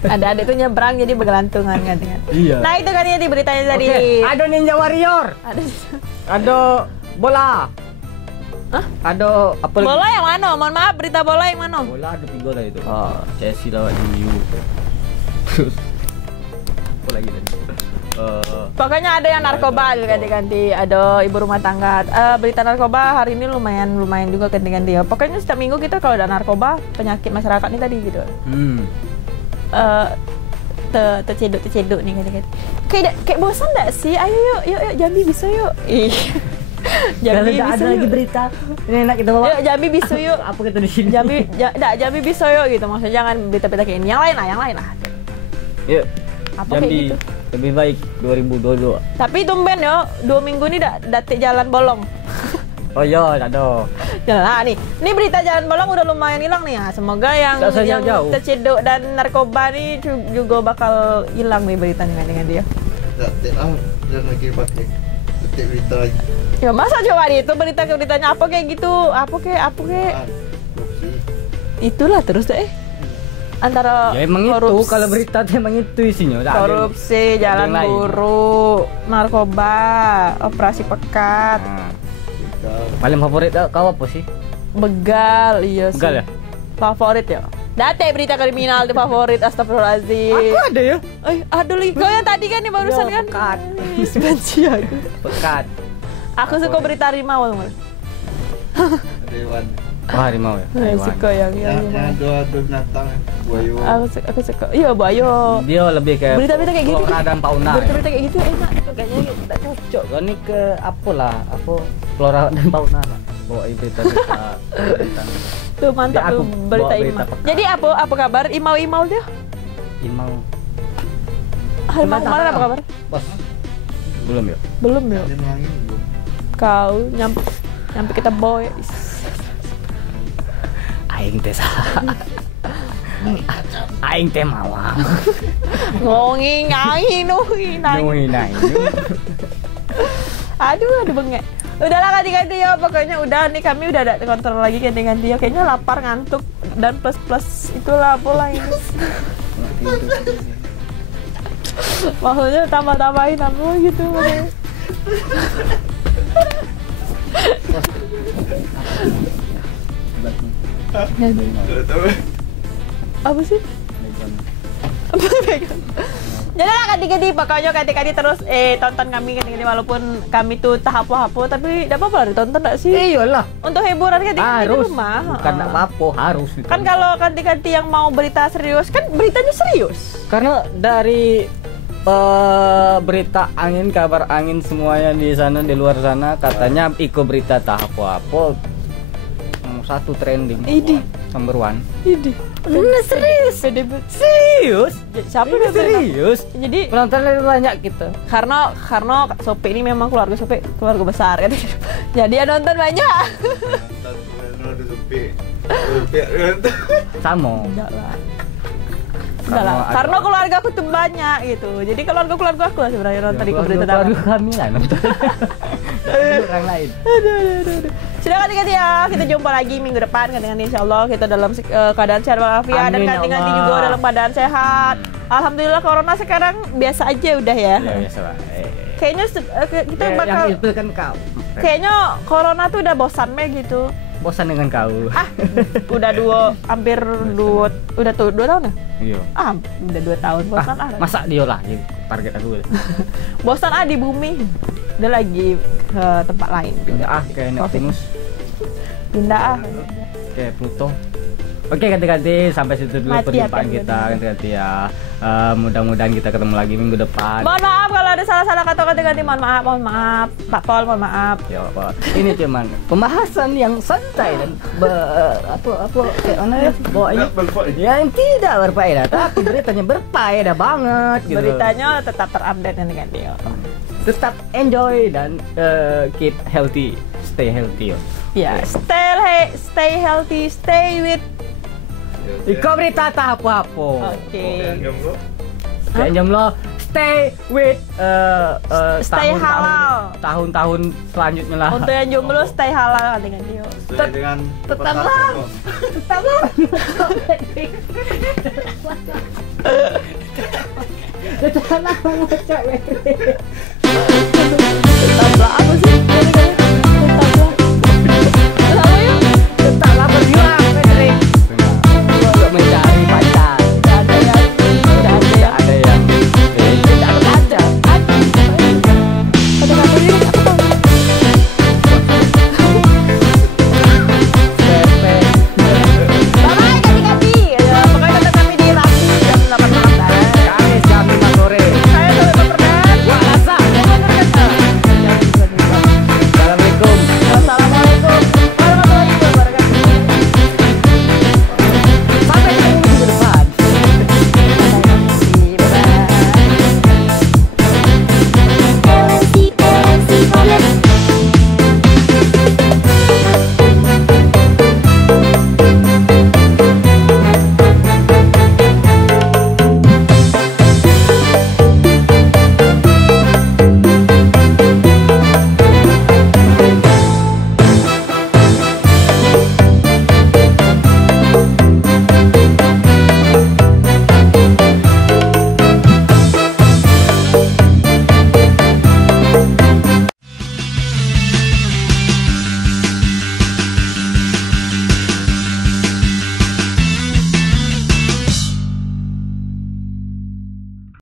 Ada adik tuh nyebrang jadi bergelantungan kan. Iya. Nah itu kan ya di beritanya tadi. Oke, ada Ninja Warrior. Ada bola. Hah? Ada apa lagi? Bola yang mana? Mohon maaf, berita bola yang mana? Bola ada 3 lah itu. Chelsea lawan MU. Terus apa lagi tadi? Pokoknya ada yang narkoba ganti-ganti, ada ibu rumah tangga. Berita narkoba hari ini lumayan juga ganti-ganti ya. Pokoknya setiap minggu kita kalau ada narkoba, penyakit masyarakat ini tadi gitu. Terceduk nih ganti-ganti. Kayak bosan enggak sih? Ayo yuk Jambi bisa yuk. Jambi bisa ada lagi berita. Ini enak kita bawa. Yuk Jambi bisa yuk. Apa kita di sini? Jambi bisa yuk gitu. Maksudnya jangan berita-berita kayak ini. Yang lain lah. Yuk. Apa Jambi kayak gitu? Lebih baik 2022. Tapi tumben yo, 2 minggu ini datik jalan bolong. Oh iya, ada. Nah, nih berita jalan bolong udah lumayan hilang nih ya. Semoga yang terceduk dan narkoba nih juga bakal hilang nih beritanya dengan dia. Jangan lagi pakai berita lagi. Ya masa coba itu beritanya apa kayak gitu? Apa kayak? Itulah terus deh. Antara ya emang korupsi, itu kalau berita emang itu isinya korupsi, jalan buruk, narkoba, operasi pekat. Paling favorit kau apa sih? Begal, iya sih. Begal ya? Favorit ya? Date berita kriminal di favorit, astagfirullahaladzim. Aku ada ya? Ada lagi. Kau yang tadi kan nih barusan kan? Pekat. Benci aku. Pekat. Aku suka berita harimau. Dewan. Harimau ya? Suka yang dua binatang. Buaya. Aku suka. Iya buaya. Dia lebih kayak berita-berita kayak gitu. Flora dan fauna. Berita-berita kayak gitu enak. Kayaknya tidak cocok. Ini ke apa lah? Apa flora dan fauna lah. Bawa berita-berita. Tuh mantap tuh berita Imau. Jadi apa kabar Imau dia? Imau. Harimau kemarin apa kabar? Bos. Belum ya? Belum ya. Kau nyampe kita boy. Aing teh Aing teh mawang. Ngonging aing nuhin. Aduh bengek. Udahlah ganti-ganti ya, pokoknya udah nih kami udah ada kontrol lagi ganti-ganti ya. Kayaknya lapar, ngantuk dan plus itulah pola ini. Maksudnya tambah-tambahin apa gitu. Apa sih? Jadi lah ganti-ganti, pokoknya ganti-ganti terus tonton kami ganti-ganti walaupun kami tuh tak apa-apa tapi tidak apa-apa ditonton enggak sih? Iyalah. Untuk hiburan ganti-ganti di rumah. Bukan enggak apa-apa, harus. Kan kalau ganti-ganti yang mau berita serius kan beritanya serius. Karena dari berita angin, kabar angin semuanya di sana di luar sana katanya iko berita tak apa-apa. Satu trending. Number 1. Serius? Serius? Siapa yang serius? Jadi penontonnya banyak gitu. Karena Sopi ini memang keluarga Sopi keluarga besar kan. Jadi yang nonton banyak. Sama. Enggak lah. Karena keluarga aku tuh banyak gitu. Jadi keluarga aku lah sebenarnya nonton di berita tahu. Keluarga kami lah nonton. Orang lain. Aduh. Sudah ganti-ganti ya, kita jumpa lagi minggu depan dengan insyaallah kita dalam keadaan sehat walafiat dan ganti-ganti juga dalam keadaan sehat. Alhamdulillah corona sekarang biasa aja udah ya. Ya biasa lah. Kayaknya kita bakal yang itu kan kau. Kayaknya corona tuh udah bosan gitu. Bosan dengan kau. Udah hampir 2 tahun ya? Iya. Udah 2 tahun bosan Masa dia lah target aku. Bosan di bumi. Udah lagi ke tempat lain. Pindah kayak Neptunus. Pindah kayak Pluto. Oke, ganti-ganti sampai situ dulu perjumpaan kita ganti-ganti ya. Mudah-mudahan kita ketemu lagi minggu depan. Mohon maaf kalau ada salah-salah kata ganti-ganti. Mohon maaf. Pak Pol, mohon maaf. Ya, Pak. Ini cuman pembahasan yang santai dan kayak mana ya? Yang tidak berfaedah, tapi beritanya berfaedah banget gitu. Beritanya tetap terupdate ganti-ganti. Tetap enjoy dan keep healthy, stay healthy. Ya, stay healthy, stay with. Iko berita tak apa-apa. Oke. Stay jomblo, stay with stay halal. Tahun-tahun selanjutnya lah. Untuk yang jomblo stay halal dengan dia. Tetaplah. Tetaplah. Itu anak mau cewek.